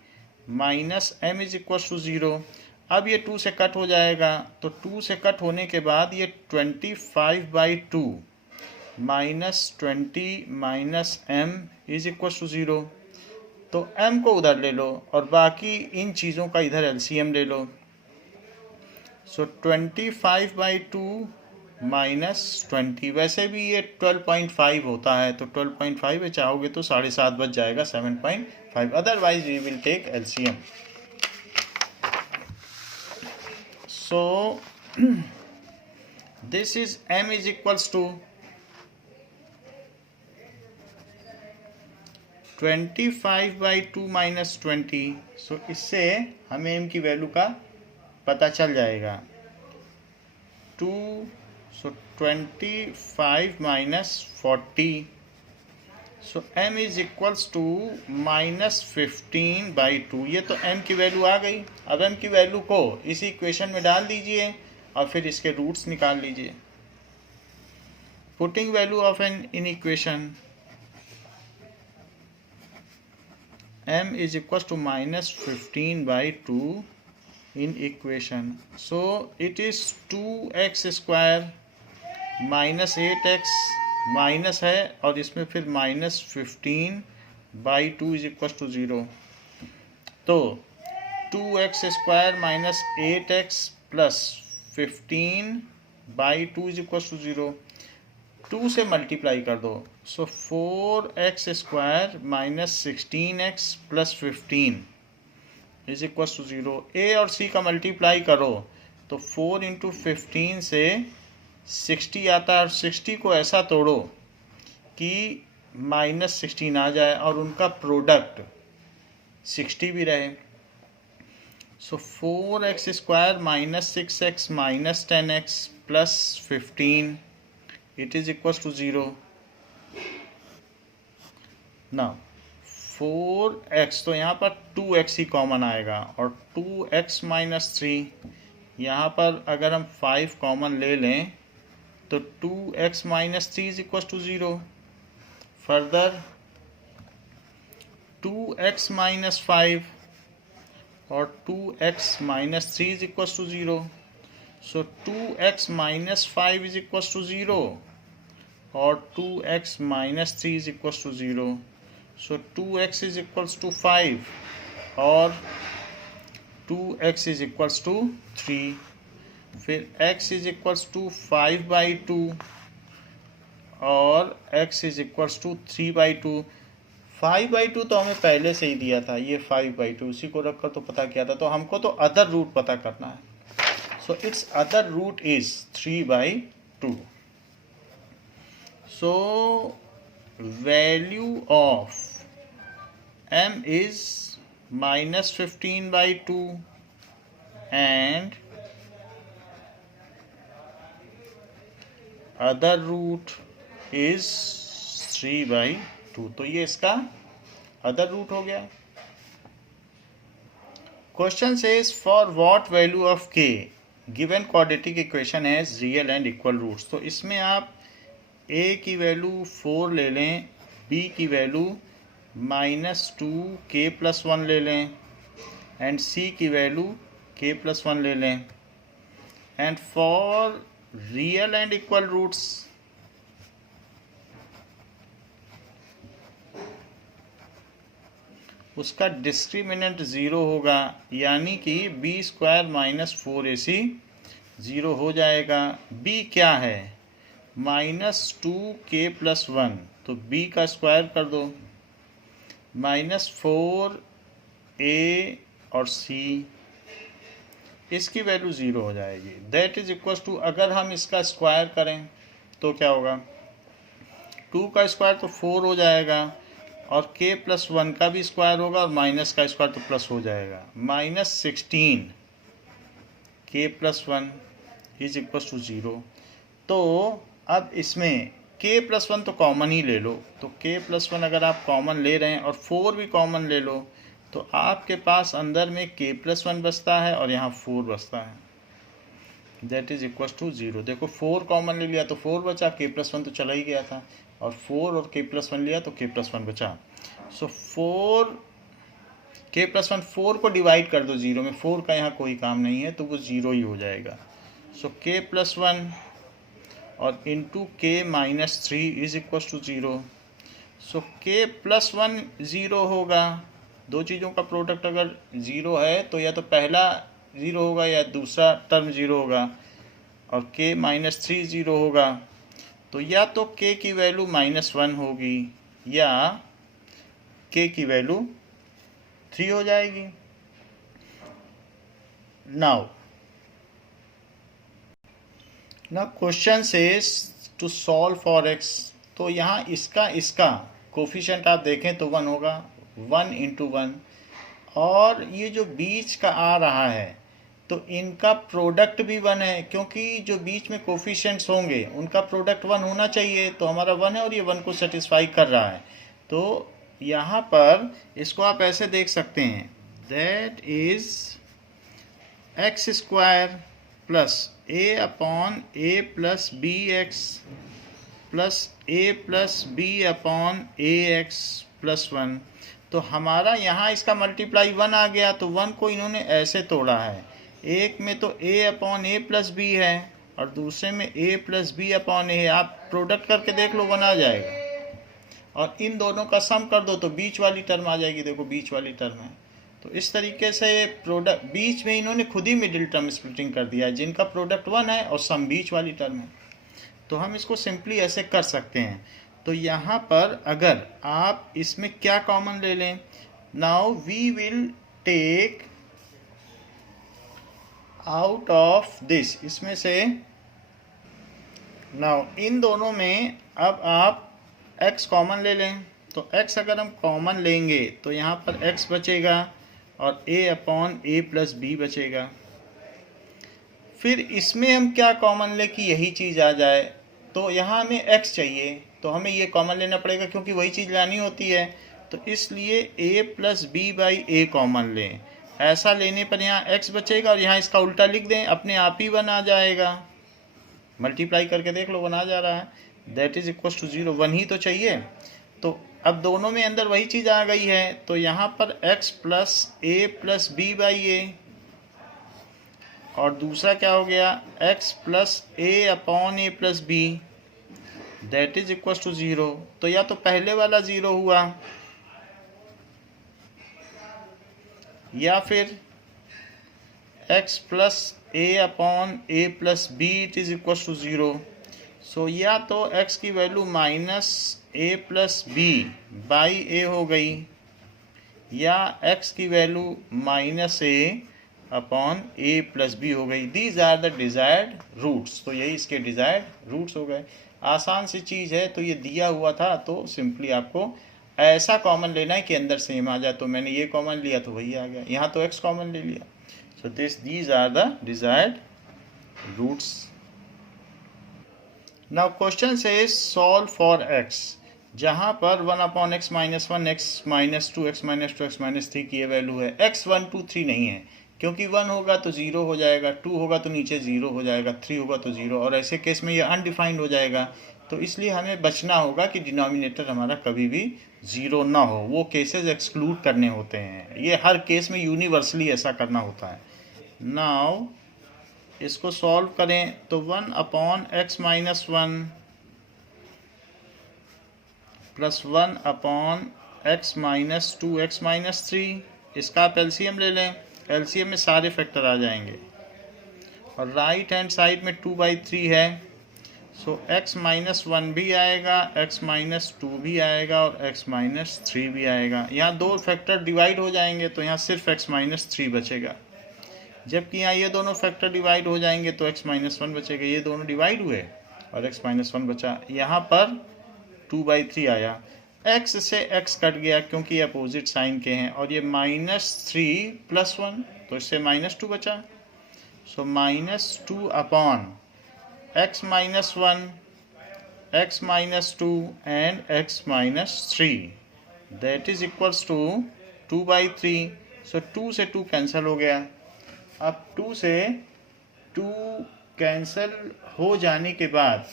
minus m is equal to 0। अब ये 2 से कट हो जाएगा, तो 2 से कट होने के बाद ये 25/2 minus 20 minus m is equal to 0। तो m को उधर ले लो और बाकी इन चीज़ों का इधर एलसीएम ले लो। सो 25/2 माइनस 20, वैसे भी ये 12.5 होता है, तो 12.5 है, चाहोगे तो 7.5 बच जाएगा 7.5, otherwise we will take LCM. So this is m is equals to 25/2 minus 20। So इससे हमें m की वैल्यू का पता चल जाएगा। 2, so 25 minus 40, so m is equals to minus 15/2। ये तो m की वैल्यू आ गई। अब m की वैल्यू को इसी इक्वेशन में डाल दीजिए और फिर इसके रूट्स निकाल लीजिए। Putting value of n in equation, m is equals to minus 15/2 in equation. So it is 2x square minus 8x minus है और इसमें फिर माइनस 15/2 इज इक्वल टू 0। तो 2x square minus 8x plus 15/2 is equal to 0। 2 से multiply कर दो, so 4x square minus 16x plus 15 is equal to 0। a और c का मल्टीप्लाई करो तो 4 इंटू 15 से 60 आता है, और 60 को ऐसा तोड़ो कि माइनस 16 आ जाए और उनका प्रोडक्ट 60 भी रहे। सो 4x square minus 6x minus 10x plus 15 it is equals to 0. now 4x, तो यहाँ पर 2x ही कॉमन आएगा और 2x माइनस 3, यहाँ पर अगर हम 5 कॉमन ले लें तो 2x minus 3 is equal to 0। Further 2x minus 5 और 2x minus 3 is equal to 0। So 2x minus 5 is equal to 0 और 2x minus 3 is equal to 0। So 2x is equal to 5 और 2x इज इक्वल टू 3। फिर x is equal to 5/2 और x is equals to 3/2। 5/2 तो हमें पहले से ही दिया था, ये 5/2 उसी को रखकर तो पता किया था, तो हमको तो अदर रूट पता करना है। So its other root is 3/2। So value of m is -15/2 and other root is 3/2। तो ये इसका अदर रूट हो गया। Question says for what value of k given quadratic equation has real and equal roots. तो इसमें आप a की value 4 ले लें, b की वैल्यू -2k+1 ले लें एंड c की वैल्यू k+1 ले लें। And for real and equal roots उसका डिस्क्रिमिनेंट 0 होगा, यानी कि b² - 4ac 0 हो जाएगा। b क्या है? -2k+1, तो b का स्क्वायर कर दो, -4a और c, इसकी वैल्यू 0 हो जाएगी। दैट इज इक्वल टू, अगर हम इसका स्क्वायर करें तो क्या होगा? 2 का स्क्वायर तो 4 हो जाएगा और k+1 का भी स्क्वायर होगा और माइनस का स्क्वायर तो प्लस हो जाएगा। -16 k+1 इज इक्वल टू 0। तो अब इसमें k+1 तो कॉमन ही ले लो, तो k+1 अगर आप कॉमन ले रहे हैं और 4 भी कॉमन ले लो तो आपके पास अंदर में k+1 बचता है और यहाँ 4 बचता है। That is equal to 0। देखो 4 कॉमन ले लिया तो 4 बचा, k+1 तो चला ही गया था, और 4 और k+1 लिया तो k+1 बचा। सो 4 4 को डिवाइड कर दो 0 में, 4 का यहाँ कोई काम नहीं है तो वो 0 ही हो जाएगा। सो k+1 और into k-3 is equal to 0। So k+1 0 होगा। दो चीज़ों का प्रोडक्ट अगर 0 है तो या तो पहला 0 होगा या दूसरा टर्म 0 होगा, और k-3 0 होगा। तो या तो k की वैल्यू -1 होगी या k की वैल्यू 3 हो जाएगी। Now question says to solve for x। तो यहाँ इसका कोफिशिएंट आप देखें तो 1 होगा, 1 × 1, और ये जो बीच का आ रहा है तो इनका प्रोडक्ट भी 1 है, क्योंकि जो बीच में कोफिशिएंट्स होंगे उनका प्रोडक्ट 1 होना चाहिए। तो हमारा 1 है और ये 1 को सेटिस्फाई कर रहा है। तो यहाँ पर इसको आप ऐसे देख सकते हैं, that is x² + a/a + bx + a + b/ax + 1। तो हमारा यहाँ इसका मल्टीप्लाई 1 आ गया, तो 1 को इन्होंने ऐसे तोड़ा है, एक में तो a/a + b है और दूसरे में a + b/a है। आप प्रोडक्ट करके देख लो, 1 आ जाएगा, और इन दोनों का सम कर दो तो बीच वाली टर्म आ जाएगी। देखो बीच वाली टर्म है, तो इस तरीके से प्रोडक्ट बीच में इन्होंने खुद ही मिडिल टर्म स्प्लिटिंग कर दिया है, जिनका प्रोडक्ट 1 है और सम बीच वाली टर्म है। तो हम इसको सिंपली ऐसे कर सकते हैं। तो यहाँ पर अगर आप इसमें क्या कॉमन ले लें, now we will take out of this, इसमें से नाउ इन दोनों में अब आप x कॉमन ले लें। तो x अगर हम कॉमन लेंगे तो यहाँ पर x बचेगा और a/a + b बचेगा। फिर इसमें हम क्या कॉमन ले कि यही चीज़ आ जाए, तो यहाँ हमें x चाहिए तो हमें ये कॉमन लेना पड़ेगा, क्योंकि वही चीज़ लानी होती है। तो इसलिए a + b/a कॉमन लें। ऐसा लेने पर यहाँ x बचेगा और यहाँ इसका उल्टा लिख दें, अपने आप ही 1 आ जाएगा। मल्टीप्लाई करके देख लो, 1 आ जा रहा है। दैट इज इक्वल टू 0, 1 ही तो चाहिए। तो अब दोनों में अंदर वही चीज़ आ गई है, तो यहाँ पर x + a + b/a, और दूसरा क्या हो गया, x + a/a + b, that is equal to 0। तो या तो पहले वाला 0 हुआ या फिर x + a/a + b it is equal to 0। So या तो x की value minus A plus B by A हो गई, या x की value minus A upon A plus B हो गई। These are the desired roots. तो यही इसके डिजायर्ड रूट्स हो गए। आसान सी चीज़ है। तो ये दिया हुआ था तो सिंपली आपको ऐसा कॉमन लेना है कि अंदर सेम आ जाए। तो मैंने ये कॉमन लिया तो वही आ गया, यहाँ तो x कॉमन ले लिया। So these are the desired roots. Now question से सॉल्व फॉर x, जहाँ पर 1 upon x minus one, x minus two, x minus two, x minus three की ये वैल्यू है। x 1 2 3 नहीं है, क्योंकि 1 होगा तो 0 हो जाएगा, 2 होगा तो नीचे 0 हो जाएगा, 3 होगा तो 0, और ऐसे केस में ये अनडिफाइंड हो जाएगा। तो इसलिए हमें बचना होगा कि डिनोमिनेटर हमारा कभी भी 0 ना हो। वो केसेस एक्सक्लूड करने होते हैं। ये हर केस में यूनिवर्सली ऐसा करना होता है। नाउ इसको सॉल्व करें तो 1 upon x minus one plus 1 upon x minus two, x minus three, इसका आप एलसीएम ले लें। एलसीएम में सारे फैक्टर आ जाएंगे, और राइट हैंड साइड में 2/3 है। सो x माइनस वन भी आएगा, x माइनस टू भी आएगा, और x माइनस थ्री भी आएगा। यहाँ दो फैक्टर डिवाइड हो जाएंगे तो यहाँ सिर्फ x माइनस थ्री बचेगा, जबकि यहाँ ये दोनों फैक्टर डिवाइड हो जाएंगे तो x माइनस वन बचेगा। ये दोनों डिवाइड हुए और x माइनस वन बचा। यहाँ पर 2/3 आया, x से x कट गया क्योंकि अपोजिट साइन के हैं, और ये -3 + 1 तो इससे -2 बचा। So -2 upon x minus one, x minus two and x minus three, that is equals to 2/3। So 2 से 2 कैंसिल हो गया। अब 2 से 2 कैंसिल हो जाने के बाद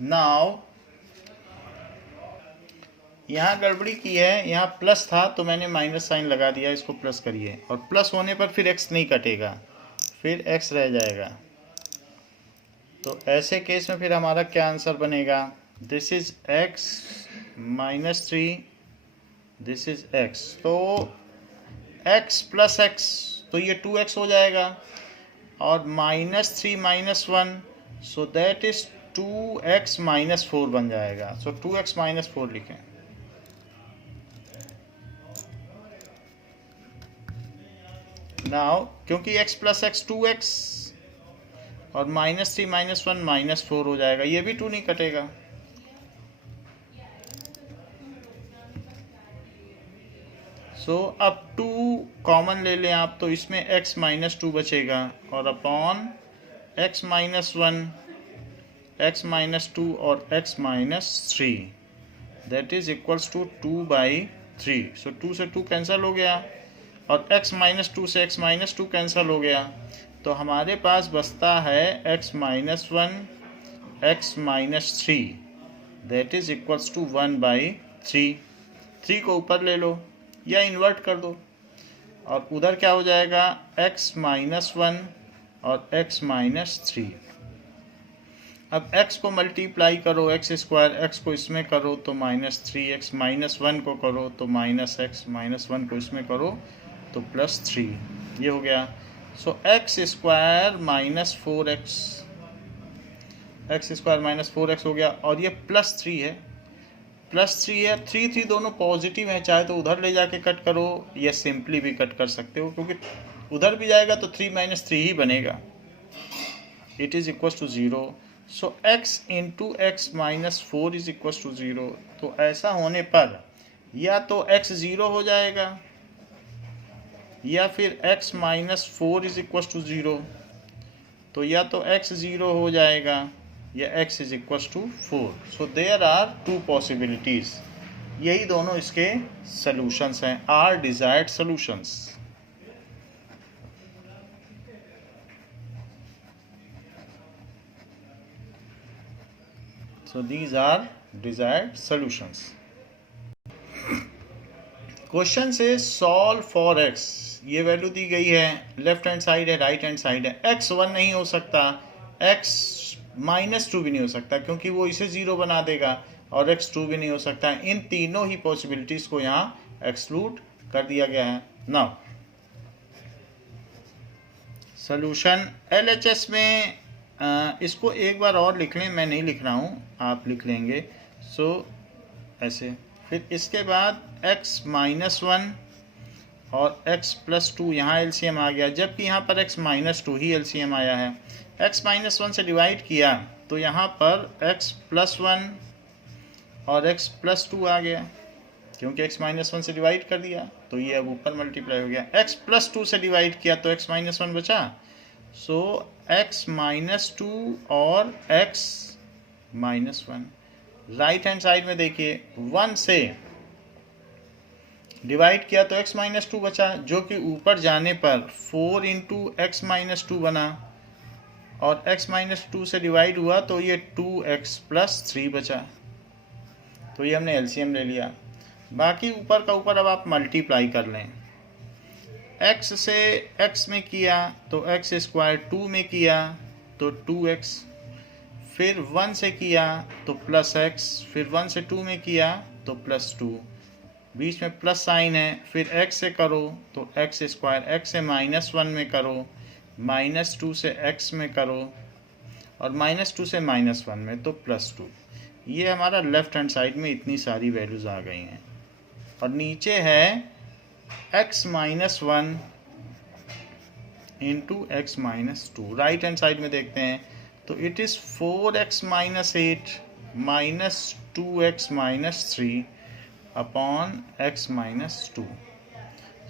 नाउ यहाँ गड़बड़ी की है, यहाँ प्लस था तो मैंने माइनस साइन लगा दिया, इसको प्लस करिए। और प्लस होने पर फिर x नहीं कटेगा, फिर x रह जाएगा। तो ऐसे केस में फिर हमारा क्या आंसर बनेगा? This is x minus three, this is x। तो x प्लस x तो ये 2x हो जाएगा, और -3 - 1 सो दैट इज 2x माइनस 4 बन जाएगा। सो 2x माइनस 4 लिखें। नाउ क्योंकि x प्लस x 2x, और -3 - 1 -4 हो जाएगा, ये भी 2 नहीं कटेगा। सो अब 2 कॉमन ले लें आप, तो इसमें x माइनस 2 बचेगा, और upon x minus one, x minus two और x minus three, that is equals to 2/3। So 2 से 2 कैंसिल हो गया, और x माइनस टू से x माइनस टू कैंसिल हो गया। तो हमारे पास बचता है x minus one, x minus three, that is equals to 1/3। 3 को ऊपर ले लो या इन्वर्ट कर दो, और उधर क्या हो जाएगा? x माइनस वन और x माइनस थ्री। अब x को मल्टीप्लाई करो, x स्क्वायर, x को इसमें करो तो -3x, -1 को करो तो -x, -1 को इसमें करो तो +3, ये हो गया। So x square minus 4x, x square minus 4x हो गया, और ये +3 है, +3 है। 3 दोनों पॉजिटिव हैं, चाहे तो उधर ले जाके कट करो या सिंपली भी कट कर सकते हो, क्योंकि उधर भी जाएगा तो 3 - 3 ही बनेगा। It is equal to 0। So x into x minus 4 is equal to 0। तो ऐसा होने पर या तो x 0 हो जाएगा, या फिर x minus 4 is equal to 0। तो या तो x 0 हो जाएगा या x is equal to 4। So there are 2 possibilities. यही दोनों इसके सॉल्यूशंस हैं, are desired solutions. So these are desired solutions. Question से सॉल्व फॉर x, ये वैल्यू दी गई है, लेफ्ट हैंड साइड है, राइट हैंड साइड है। x 1 नहीं हो सकता, x -2 भी नहीं हो सकता, क्योंकि वो इसे 0 बना देगा, और x 2 भी नहीं हो सकता। इन तीनों ही पॉसिबिलिटीज को यहाँ एक्सक्लूड कर दिया गया है। नाउ सॉल्यूशन LHS में इसको एक बार और लिख लें, मैं नहीं लिख रहा हूँ, आप लिख लेंगे। सो ऐसे, फिर इसके बाद x माइनस 1 और x प्लस 2, यहाँ एलसीएम आ गया, जबकि यहाँ पर x माइनस 2 ही एलसीएम आया है। x माइनस 1 से डिवाइड किया तो यहाँ पर x प्लस 1 और x प्लस 2 आ गया, क्योंकि x माइनस 1 से डिवाइड कर दिया तो ये अब ऊपर मल्टीप्लाई हो गया। x प्लस 2 से डिवाइड किया तो x माइनस 1 बचा। सो x माइनस 2 और x minus 1। Right hand side में देखिए, 1 से डिवाइड किया तो x माइनस 2 बचा, जो कि ऊपर जाने पर 4 इंटू एक्स माइनस 2 बना, और x माइनस 2 से डिवाइड हुआ तो ये 2x प्लस 3 बचा। तो ये हमने एलसीएम ले लिया। बाकी ऊपर का ऊपर अब आप मल्टीप्लाई कर लें। x से x में किया तो x स्क्वायर, 2 में किया तो 2x, फिर 1 से किया तो प्लस x, फिर 1 से 2 में किया तो प्लस 2, बीच में प्लस साइन है, फिर x से करो तो x स्क्वायर, x से माइनस 1 में करो, माइनस 2 से x में करो, और माइनस 2 से माइनस 1 में तो प्लस 2। ये हमारा लेफ्ट हैंड साइड में इतनी सारी वैल्यूज़ आ गई हैं। और नीचे है x minus 1 into x minus 2। Right hand side में देखते हैं तो it is 4x minus 8 minus 2x minus 3 upon x minus 2।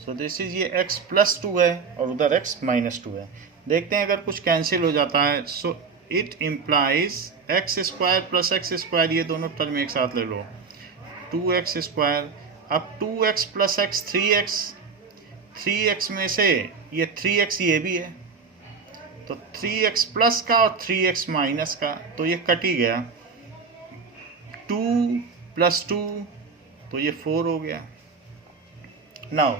So this is, ये x प्लस 2 है और उधर x माइनस 2 है। देखते हैं अगर कुछ कैंसिल हो जाता है। So it implies x square plus x square, ये दोनों टर्म एक साथ ले लो, 2x स्क्वायर। अब 2x plus x 3x, 3x में से ये 3x ये भी है, तो 3x प्लस का और 3x माइनस का, तो ये कट ही गया। 2 प्लस 2 तो ये 4 हो गया। Now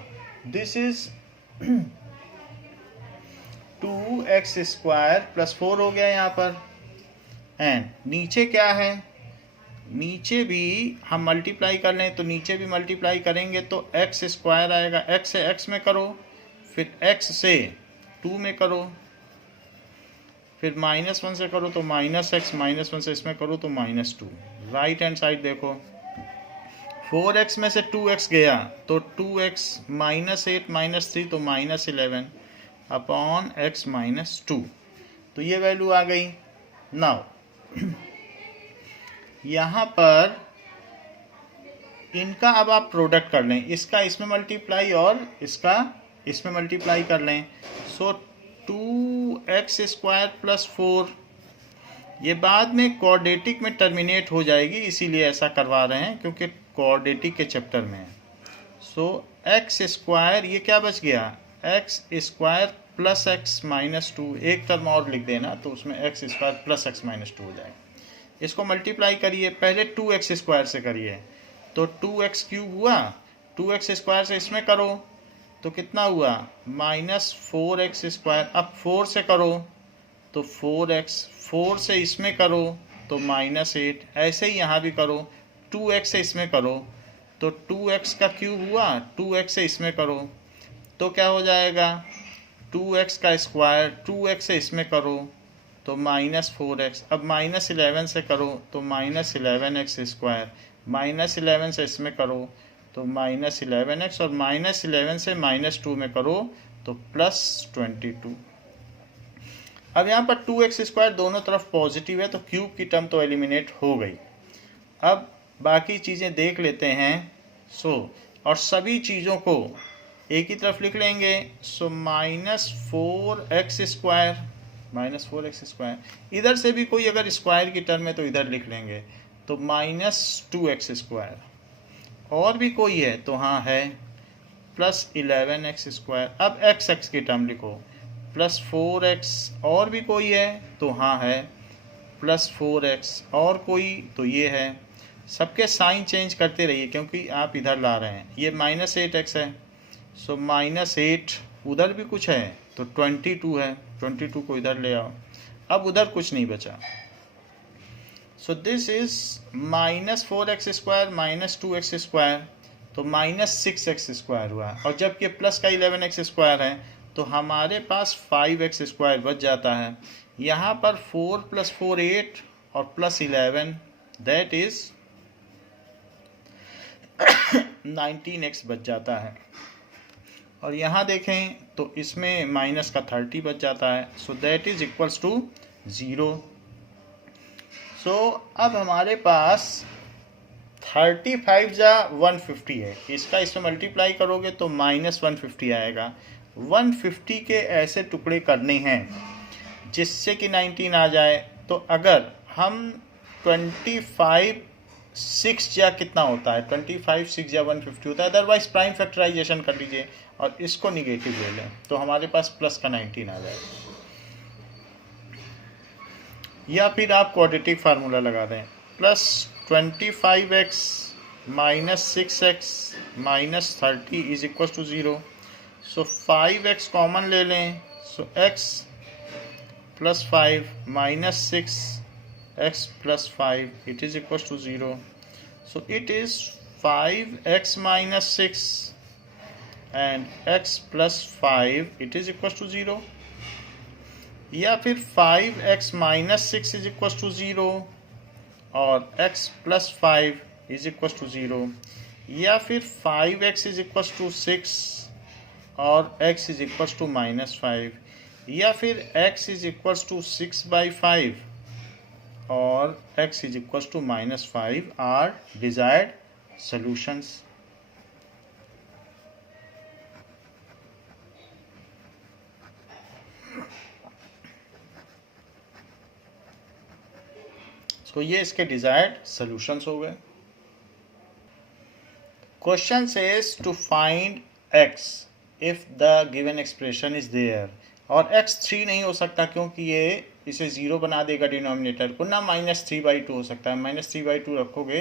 this is 2x square plus 4 हो गया यहाँ पर। एंड नीचे क्या है, नीचे भी हम मल्टीप्लाई कर लें तो नीचे भी मल्टीप्लाई करेंगे तो x स्क्वायर आएगा, x से x में करो, फिर x से 2 में करो, फिर माइनस 1 से करो तो माइनस x, माइनस 1 से इसमें करो तो माइनस 2। राइट हैंड साइड देखो, 4x में से 2x गया तो 2x माइनस 8 माइनस 3 तो माइनस 11 अपॉन x माइनस 2। तो ये वैल्यू आ गई। नाउ यहाँ पर इनका अब आप प्रोडक्ट कर लें, इसका इसमें मल्टीप्लाई और इसका इसमें मल्टीप्लाई कर लें। सो 2x स्क्वायर प्लस 4, ये बाद में क्वाड्रेटिक में टर्मिनेट हो जाएगी, इसीलिए ऐसा करवा रहे हैं क्योंकि क्वाड्रेटिक के चैप्टर में है। सो x स्क्वायर, ये क्या बच गया, x square plus x minus 2, एक टर्म और लिख देना तो उसमें x square plus x minus 2 हो जाएगा। इसको मल्टीप्लाई करिए, पहले 2x स्क्वायर से करिए तो 2x क्यूब हुआ, 2x स्क्वायर से इसमें करो तो कितना हुआ, माइनस 4x स्क्वायर। अब 4 से करो तो 4x, 4 से इसमें करो तो माइनस 8, ऐसे ही यहाँ भी करो। 2x से इसमें करो तो 2x का क्यूब हुआ, 2x से इसमें करो तो क्या हो जाएगा, 2x का स्क्वायर, 2x से इसमें करो तो माइनस 4x। अब माइनस 11 से करो तो माइनस 11x स्क्वायर, माइनस 11 से इसमें करो तो माइनस 11x, और माइनस 11 से माइनस 2 में करो तो प्लस 22। अब यहाँ पर 2x स्क्वायर दोनों तरफ पॉजिटिव है तो क्यूब की टर्म तो एलिमिनेट हो गई। अब बाकी चीज़ें देख लेते हैं। और सभी चीज़ों को एक ही तरफ लिख लेंगे। So minus 4x square, minus 4x square, इधर से भी कोई अगर स्क्वायर की टर्म है तो इधर लिख लेंगे तो माइनस 2x स्क्वायर, और भी कोई है तो हाँ है प्लस 11x स्क्वायर। अब x की टर्म लिखो, प्लस 4x, और भी कोई है तो हाँ है प्लस 4x, और कोई तो ये है। सबके साइन चेंज करते रहिए क्योंकि आप इधर ला रहे हैं। ये माइनस 8x है, सो माइनस 8, उधर भी कुछ है तो 22 है, 22 को इधर ले आओ। अब उधर कुछ नहीं बचा। सो this is minus 4x square minus 2x square, तो माइनस 6x स्क्वायर हुआ। और जब ये प्लस का 11x स्क्वायर है तो हमारे पास 5x² बच जाता है। यहाँ पर 4 + 4 8 और प्लस 11 दैट इज 19x बच जाता है। और यहाँ देखें तो इसमें माइनस का 30 बच जाता है। So that is equals to 0। So अब हमारे पास 35 जा 150 है, इसका इसमें मल्टीप्लाई करोगे तो -150 आएगा। 150 के ऐसे टुकड़े करने हैं जिससे कि 19 आ जाए। तो अगर हम 25 6 या कितना होता है, 25 6 या 150 होता है, अदरवाइज प्राइम फैक्टराइजेशन कर लीजिए और इसको निगेटिव ले लें तो हमारे पास प्लस का 19 आ जाएगा। या फिर आप क्वाड्रेटिक फार्मूला लगा दें, plus 25x minus 6x minus 30 is equal to 0। So 5x common ले लें, so x plus 5 minus 6x plus 5 it is equal to 0। So it is 5x minus 6 and x plus 5 it is equal to 0। या फिर 5x minus 6 is equal to 0 और x plus 5 is equal to 0। या फिर 5x is equal to 6 और x is equal to -5। या फिर x is equal to 6/5 और x is equal to -5 are desired solutions. तो ये इसके डिजायर्ड सॉल्यूशंस हो गए। Question says to find x if the given expression is there. और x 3 नहीं हो सकता क्योंकि ये इसे 0 बना देगा डिनोमिनेटर को, ना -3/2 हो सकता है। -3/2 रखोगे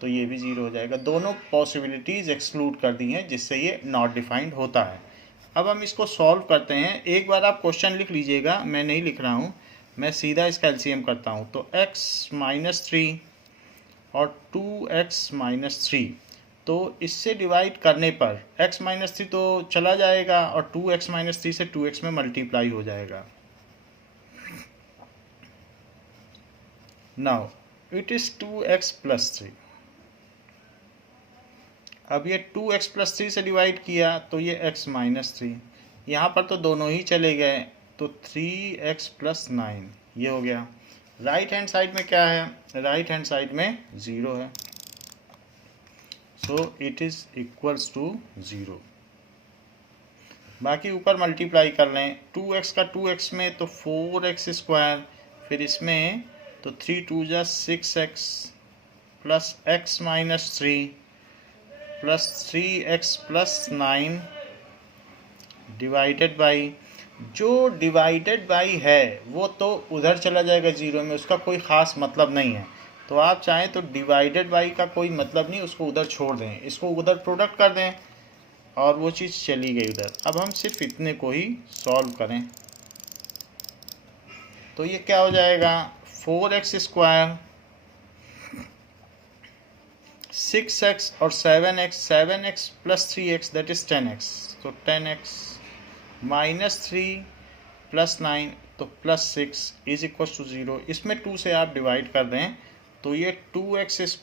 तो ये भी 0 हो जाएगा। दोनों पॉसिबिलिटीज एक्सक्लूड कर दी हैं जिससे ये नॉट डिफाइंड होता है। अब हम इसको सॉल्व करते हैं। एक बार आप क्वेश्चन लिख लीजिएगा, मैं नहीं लिख रहा हूँ, मैं सीधा इसका एलसीएम करता हूँ। तो x -3 और 2x -3, तो इससे डिवाइड करने पर x -3 तो चला जाएगा और 2x -3 से 2x में मल्टीप्लाई हो जाएगा। Now it is 2x + 3। अब ये 2x + 3 से डिवाइड किया तो ये x -3, यहाँ पर तो दोनों ही चले गए तो 3x + 9 ये हो गया। राइट हैंड साइड में क्या है, राइट हैंड साइड में 0 है। So it is equals to 0। बाकी ऊपर मल्टीप्लाई कर लें, 2x का 2x में तो 4x², फिर इसमें तो 3 2 जा 6x plus x -3 plus 3x + 9 divided by, जो डिवाइडेड बाई है वो तो उधर चला जाएगा 0 में, उसका कोई ख़ास मतलब नहीं है। तो आप चाहें तो डिवाइडेड बाई का कोई मतलब नहीं, उसको उधर छोड़ दें, इसको उधर प्रोडक्ट कर दें और वो चीज़ चली गई उधर। अब हम सिर्फ इतने को ही सॉल्व करें तो ये क्या हो जाएगा, 4x² 6x और 7x + 3x that is 10x। तो 10x -3 + 9 तो +6 इज इक्वल टू 0। इसमें 2 से आप डिवाइड कर दें तो ये 2x²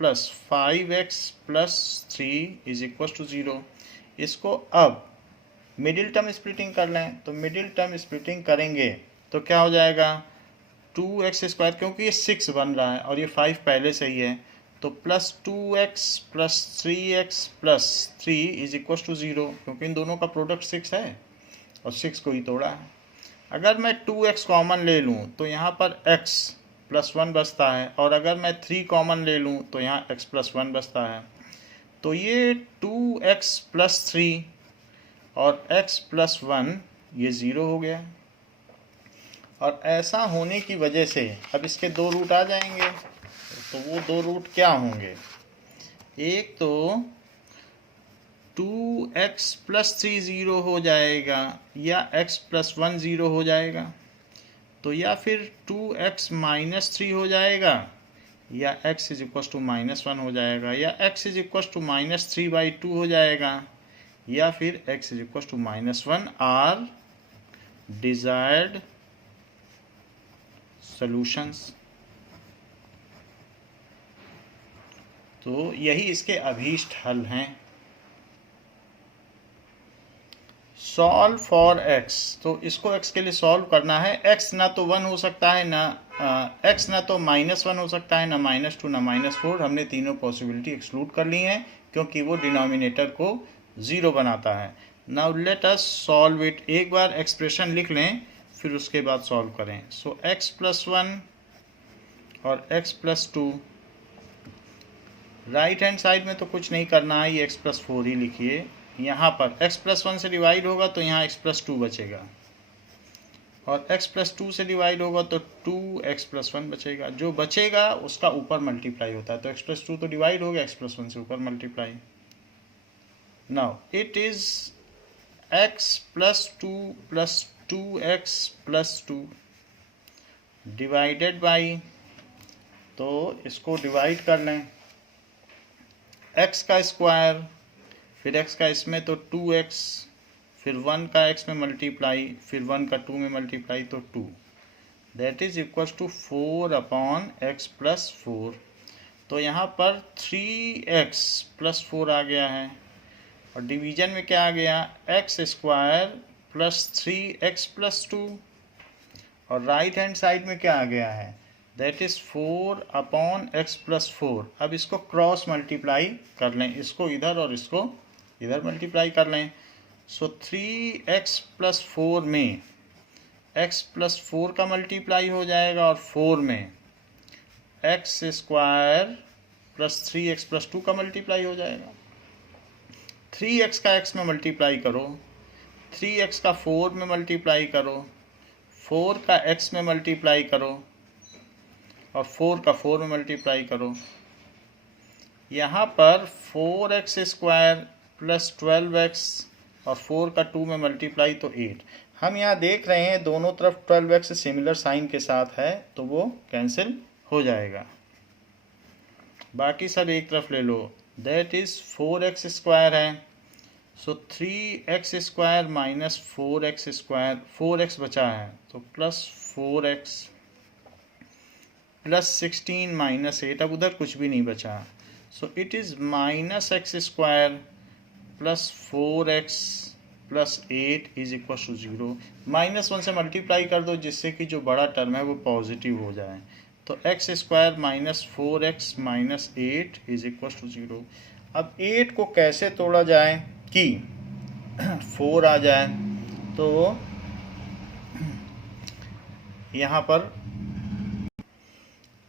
+ 5x + 3 is equal to 0। इसको अब मिडिल टर्म स्प्लिटिंग कर लें, तो मिडिल टर्म स्प्लिटिंग करेंगे तो क्या हो जाएगा, 2x², क्योंकि ये 6 बन रहा है और ये 5 पहले से ही है, तो +2x + 3x + 3 is equal to 0, क्योंकि इन दोनों का प्रोडक्ट 6 है और 6 को ही तोड़ा है। अगर मैं 2x कॉमन ले लूँ तो यहाँ पर x + 1 बचता है, और अगर मैं 3 कॉमन ले लूँ तो यहाँ x + 1 बचता है। तो ये 2x + 3 और x + 1 ये 0 हो गया। और ऐसा होने की वजह से अब इसके 2 रूट आ जाएंगे। तो वो 2 रूट क्या होंगे, एक तो 2x + 3 0 हो जाएगा या x + 1 0 हो जाएगा, तो या फिर 2x -3 हो जाएगा या x = -1 हो जाएगा, या x = -3/2 हो जाएगा या फिर x is equal to -1 are desired solutions. तो यही इसके अभीष्ट हल हैं। सॉल्व फॉर x, तो इसको x के लिए सॉल्व करना है। x ना तो 1 हो सकता है, ना x ना तो -1 हो सकता है, ना -2 ना -4। हमने तीनों पॉसिबिलिटी एक्सक्लूड कर ली हैं क्योंकि वो डिनोमिनेटर को 0 बनाता है। Now let us solve it. एक बार एक्सप्रेशन लिख लें फिर उसके बाद सॉल्व करें। सो x + 1 और x + 2, राइट हैंड साइड में तो कुछ नहीं करना है, ये x + 4 ही लिखिए। यहाँ पर x + 1 से डिवाइड होगा तो यहाँ x + 2 बचेगा, और x + 2 से डिवाइड होगा तो 2x + 1 बचेगा। जो बचेगा उसका ऊपर मल्टीप्लाई होता है, तो x + 2 तो डिवाइड हो गया, x + 1 से ऊपर multiply. Now it is x + 2 + 2x + 2 divided by, तो इसको डिवाइड कर लें, x का स्क्वायर फिर x का इसमें तो 2x, फिर 1 का x में मल्टीप्लाई, फिर 1 का 2 में मल्टीप्लाई तो 2, that is equal to 4/x + 4। तो यहाँ पर 3x + 4 आ गया है, और डिवीजन में क्या आ गया, x² + 3x + 2, और राइट हैंड साइड में क्या आ गया है, दैट इज 4/x + 4। अब इसको क्रॉस मल्टीप्लाई कर लें, इसको इधर और इसको इधर मल्टीप्लाई कर लें। सो 3x + 4 में x + 4 का मल्टीप्लाई हो जाएगा, और 4 में x² + 3x + 2 का मल्टीप्लाई हो जाएगा। 3x का x में मल्टीप्लाई करो, 3x का 4 में मल्टीप्लाई करो, 4 का x में मल्टीप्लाई करो, और 4 का 4 में मल्टीप्लाई करो। यहाँ पर 4x² + 12x और 4 का 2 में मल्टीप्लाई तो 8। हम यहाँ देख रहे हैं दोनों तरफ 12x सिमिलर साइन के साथ है, तो वो कैंसिल हो जाएगा। बाकी सब एक तरफ ले लो, दैट इज 4x² है, सो 3x² - 4x², 4x बचा है तो +4x + 16 - 8, अब उधर कुछ भी नहीं बचा, so it is -x² + 4x + 8 is equal to 0। -1 से मल्टीप्लाई कर दो जिससे कि जो बड़ा टर्म है वो पॉजिटिव हो जाए, तो x² - 4x - 8 is equal to 0। अब 8 को कैसे तोड़ा जाए कि 4 आ जाए, तो यहाँ पर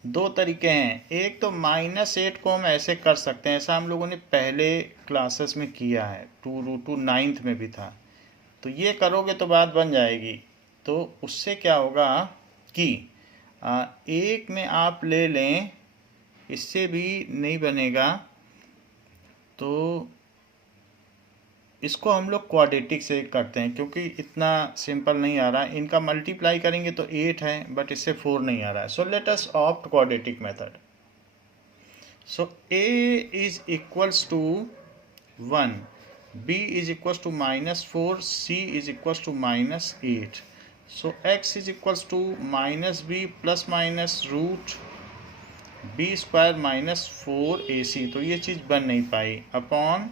दो तरीके हैं। एक तो -8 को हम ऐसे कर सकते हैं, ऐसा हम लोगों ने पहले क्लासेस में किया है, 2√2 9th में भी था। तो ये करोगे तो बात बन जाएगी। तो उससे क्या होगा कि एक में आप ले लें, इससे भी नहीं बनेगा, तो इसको हम लोग क्वाड्रेटिक से करते हैं क्योंकि इतना सिंपल नहीं आ रहा है। इनका मल्टीप्लाई करेंगे तो 8 है, बट इससे 4 नहीं आ रहा है। So let us opt quadratic method. So a is equals to 1, b is equals to -4, c is equals to -8। So x is equals to -b ± root b² - 4ac। तो ये चीज़ बन नहीं पाई, upon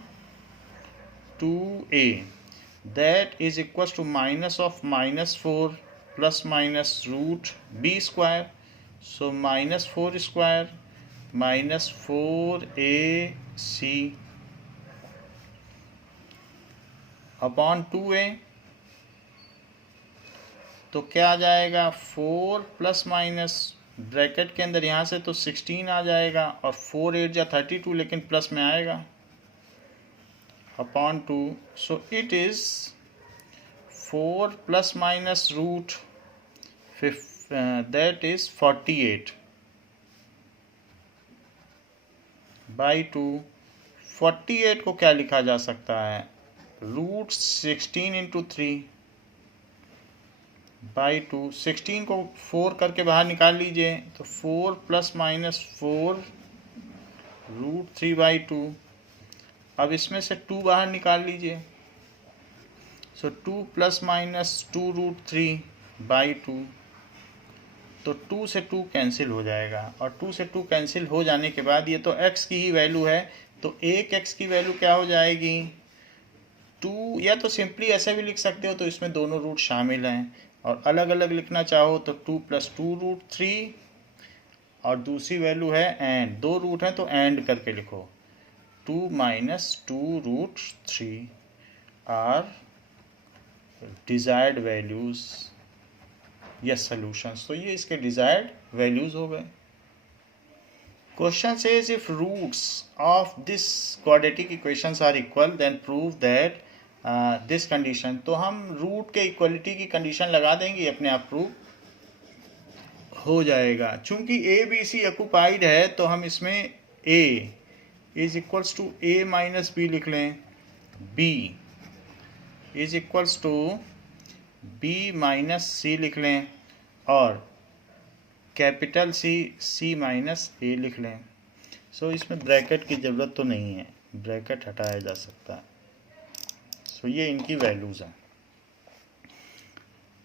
2a, that is equals to minus of -4 ± root b², so -4² - 4ac upon 2a। तो क्या आ जाएगा, 4 ± bracket के अंदर यहाँ से तो 16 आ जाएगा, और 4 8 जा 32, लेकिन प्लस में आएगा, upon 2, so it is 4 ± root that is 48 by 2। 48 को क्या लिखा जा सकता है, रूट 16 × 3 बाई 2। 16 को 4 करके बाहर निकाल लीजिए, तो 4 ± 4 रूट 3/2। अब इसमें से 2 बाहर निकाल लीजिए, सो 2 प्लस माइनस 2√3/2, तो 2 से 2 कैंसिल हो जाएगा, और 2 से 2 कैंसिल हो जाने के बाद ये तो x की ही वैल्यू है, तो एक x की वैल्यू क्या हो जाएगी 2, या तो सिंपली ऐसे भी लिख सकते हो, तो इसमें दोनों रूट शामिल हैं, और अलग अलग लिखना चाहो तो 2 + 2√3, और दूसरी वैल्यू है एंड, दो रूट हैं तो एंड करके लिखो 2 - 2√3 आर डिजायर्ड वैल्यूज या सॉल्यूशंस। तो ये इसके डिजायर्ड वैल्यूज हो गए। Question says if roots of this quadratic equations are equal then prove that this condition. तो हम रूट के इक्वलिटी की कंडीशन लगा देंगे, अपने आप प्रूव हो जाएगा। चूंकि ए बी सी ऑक्युपाइड है तो हम इसमें a is equals to a - b लिख लें, b is equals to b - c लिख लें, और कैपिटल C C - a लिख लें। सो इसमें ब्रैकेट की ज़रूरत तो नहीं है, ब्रैकेट हटाया जा सकता है। सो ये इनकी वैल्यूज़ हैं।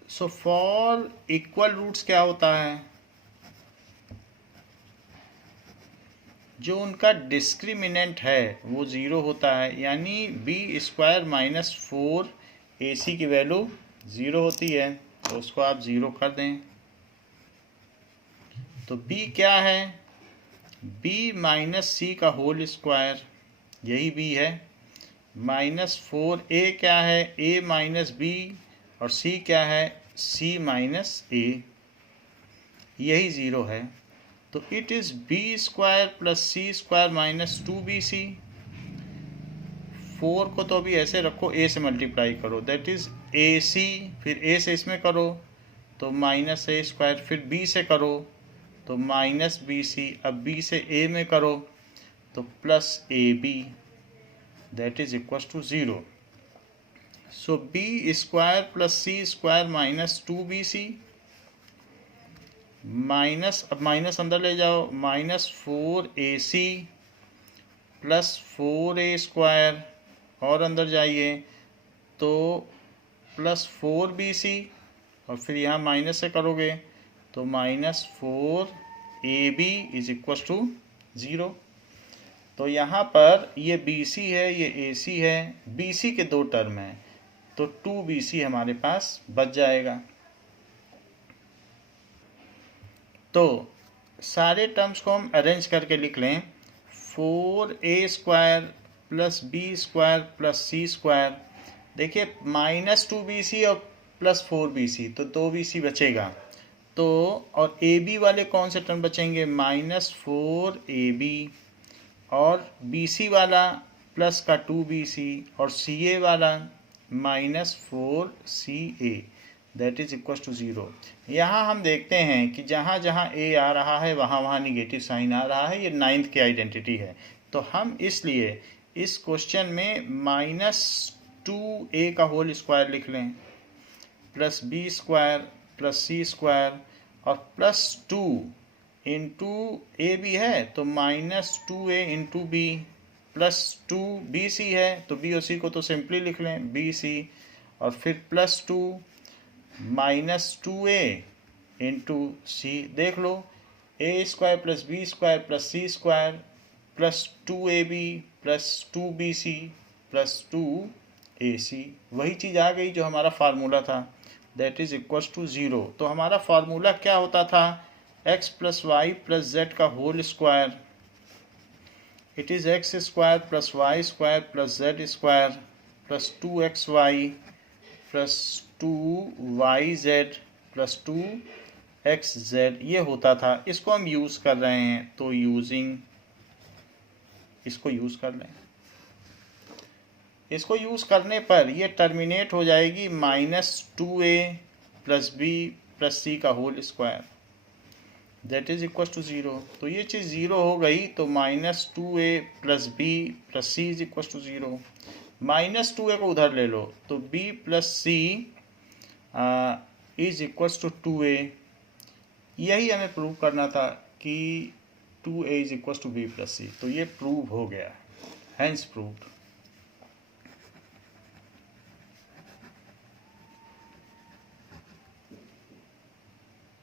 सो फॉर इक्वल रूट्स क्या होता है, जो उनका डिस्क्रिमिनेंट है वो 0 होता है, यानी b² - 4ac की वैल्यू 0 होती है, तो उसको आप 0 कर दें। तो b क्या है, b - c का होल स्क्वायर, यही b है, -4a क्या है, a - b, और c क्या है, c - a, यही 0 है। तो it is b² + c² - 2bc। 4 को तो अभी ऐसे रखो, a से मल्टीप्लाई करो, दैट इज ac, फिर a से इसमें करो तो -a², फिर b से करो तो -bc, अब b से a में करो तो +ab, that is equal to 0। सो b² + c² - 2bc माइनस, अब माइनस अंदर ले जाओ, -4ac + 4a², और अंदर जाइए तो +4bc, और फिर यहाँ माइनस से करोगे तो -4ab इज इक्वल टू 0। तो यहाँ पर ये bc है, ये ac है, bc के दो टर्म हैं, तो 2bc हमारे पास बच जाएगा। तो सारे टर्म्स को हम अरेंज करके लिख लें, 4a² + b² + c²। देखिए -2bc और +4bc, तो 2bc बचेगा। तो और ab वाले कौन से टर्म बचेंगे, -4ab, और bc वाला प्लस का 2bc, और ca वाला -4ca, that is equal to 0। यहाँ हम देखते हैं कि जहाँ जहाँ a आ रहा है वहाँ वहाँ निगेटिव साइन आ रहा है, ये 9th की आइडेंटिटी है। तो हम इसलिए इस क्वेश्चन में -2a का होल स्क्वायर लिख लें, +b² + c², और +2 इंटू a भी है तो -2a इंटू b, +2bc है तो b और c को तो सिंपली लिख लें bc, और फिर +2 -2a इंटू c, देख लो a² + b² + c² +2ab +2bc +2ac, वही चीज़ आ गई जो हमारा फार्मूला था, दैट इज इक्वल टू 0। तो हमारा फार्मूला क्या होता था, x + y + z का whole square, it is x² + y² + z² + 2xy + 2yz + 2xz, ये होता था। इसको हम यूज़ कर रहे हैं, तो यूजिंग इसको यूज़ कर लें। इसको यूज़ करने पर ये टर्मिनेट हो जाएगी -2a + b + c का whole square, that is equal to 0। तो ये चीज़ 0 हो गई, तो -2a + b + c is equal to 0। -2a को उधर ले लो तो b + c is equal to 2a। यही हमें प्रूव करना था कि 2a is equal to b + c, तो ये प्रूव हो गया, हैंस प्रूव्ड।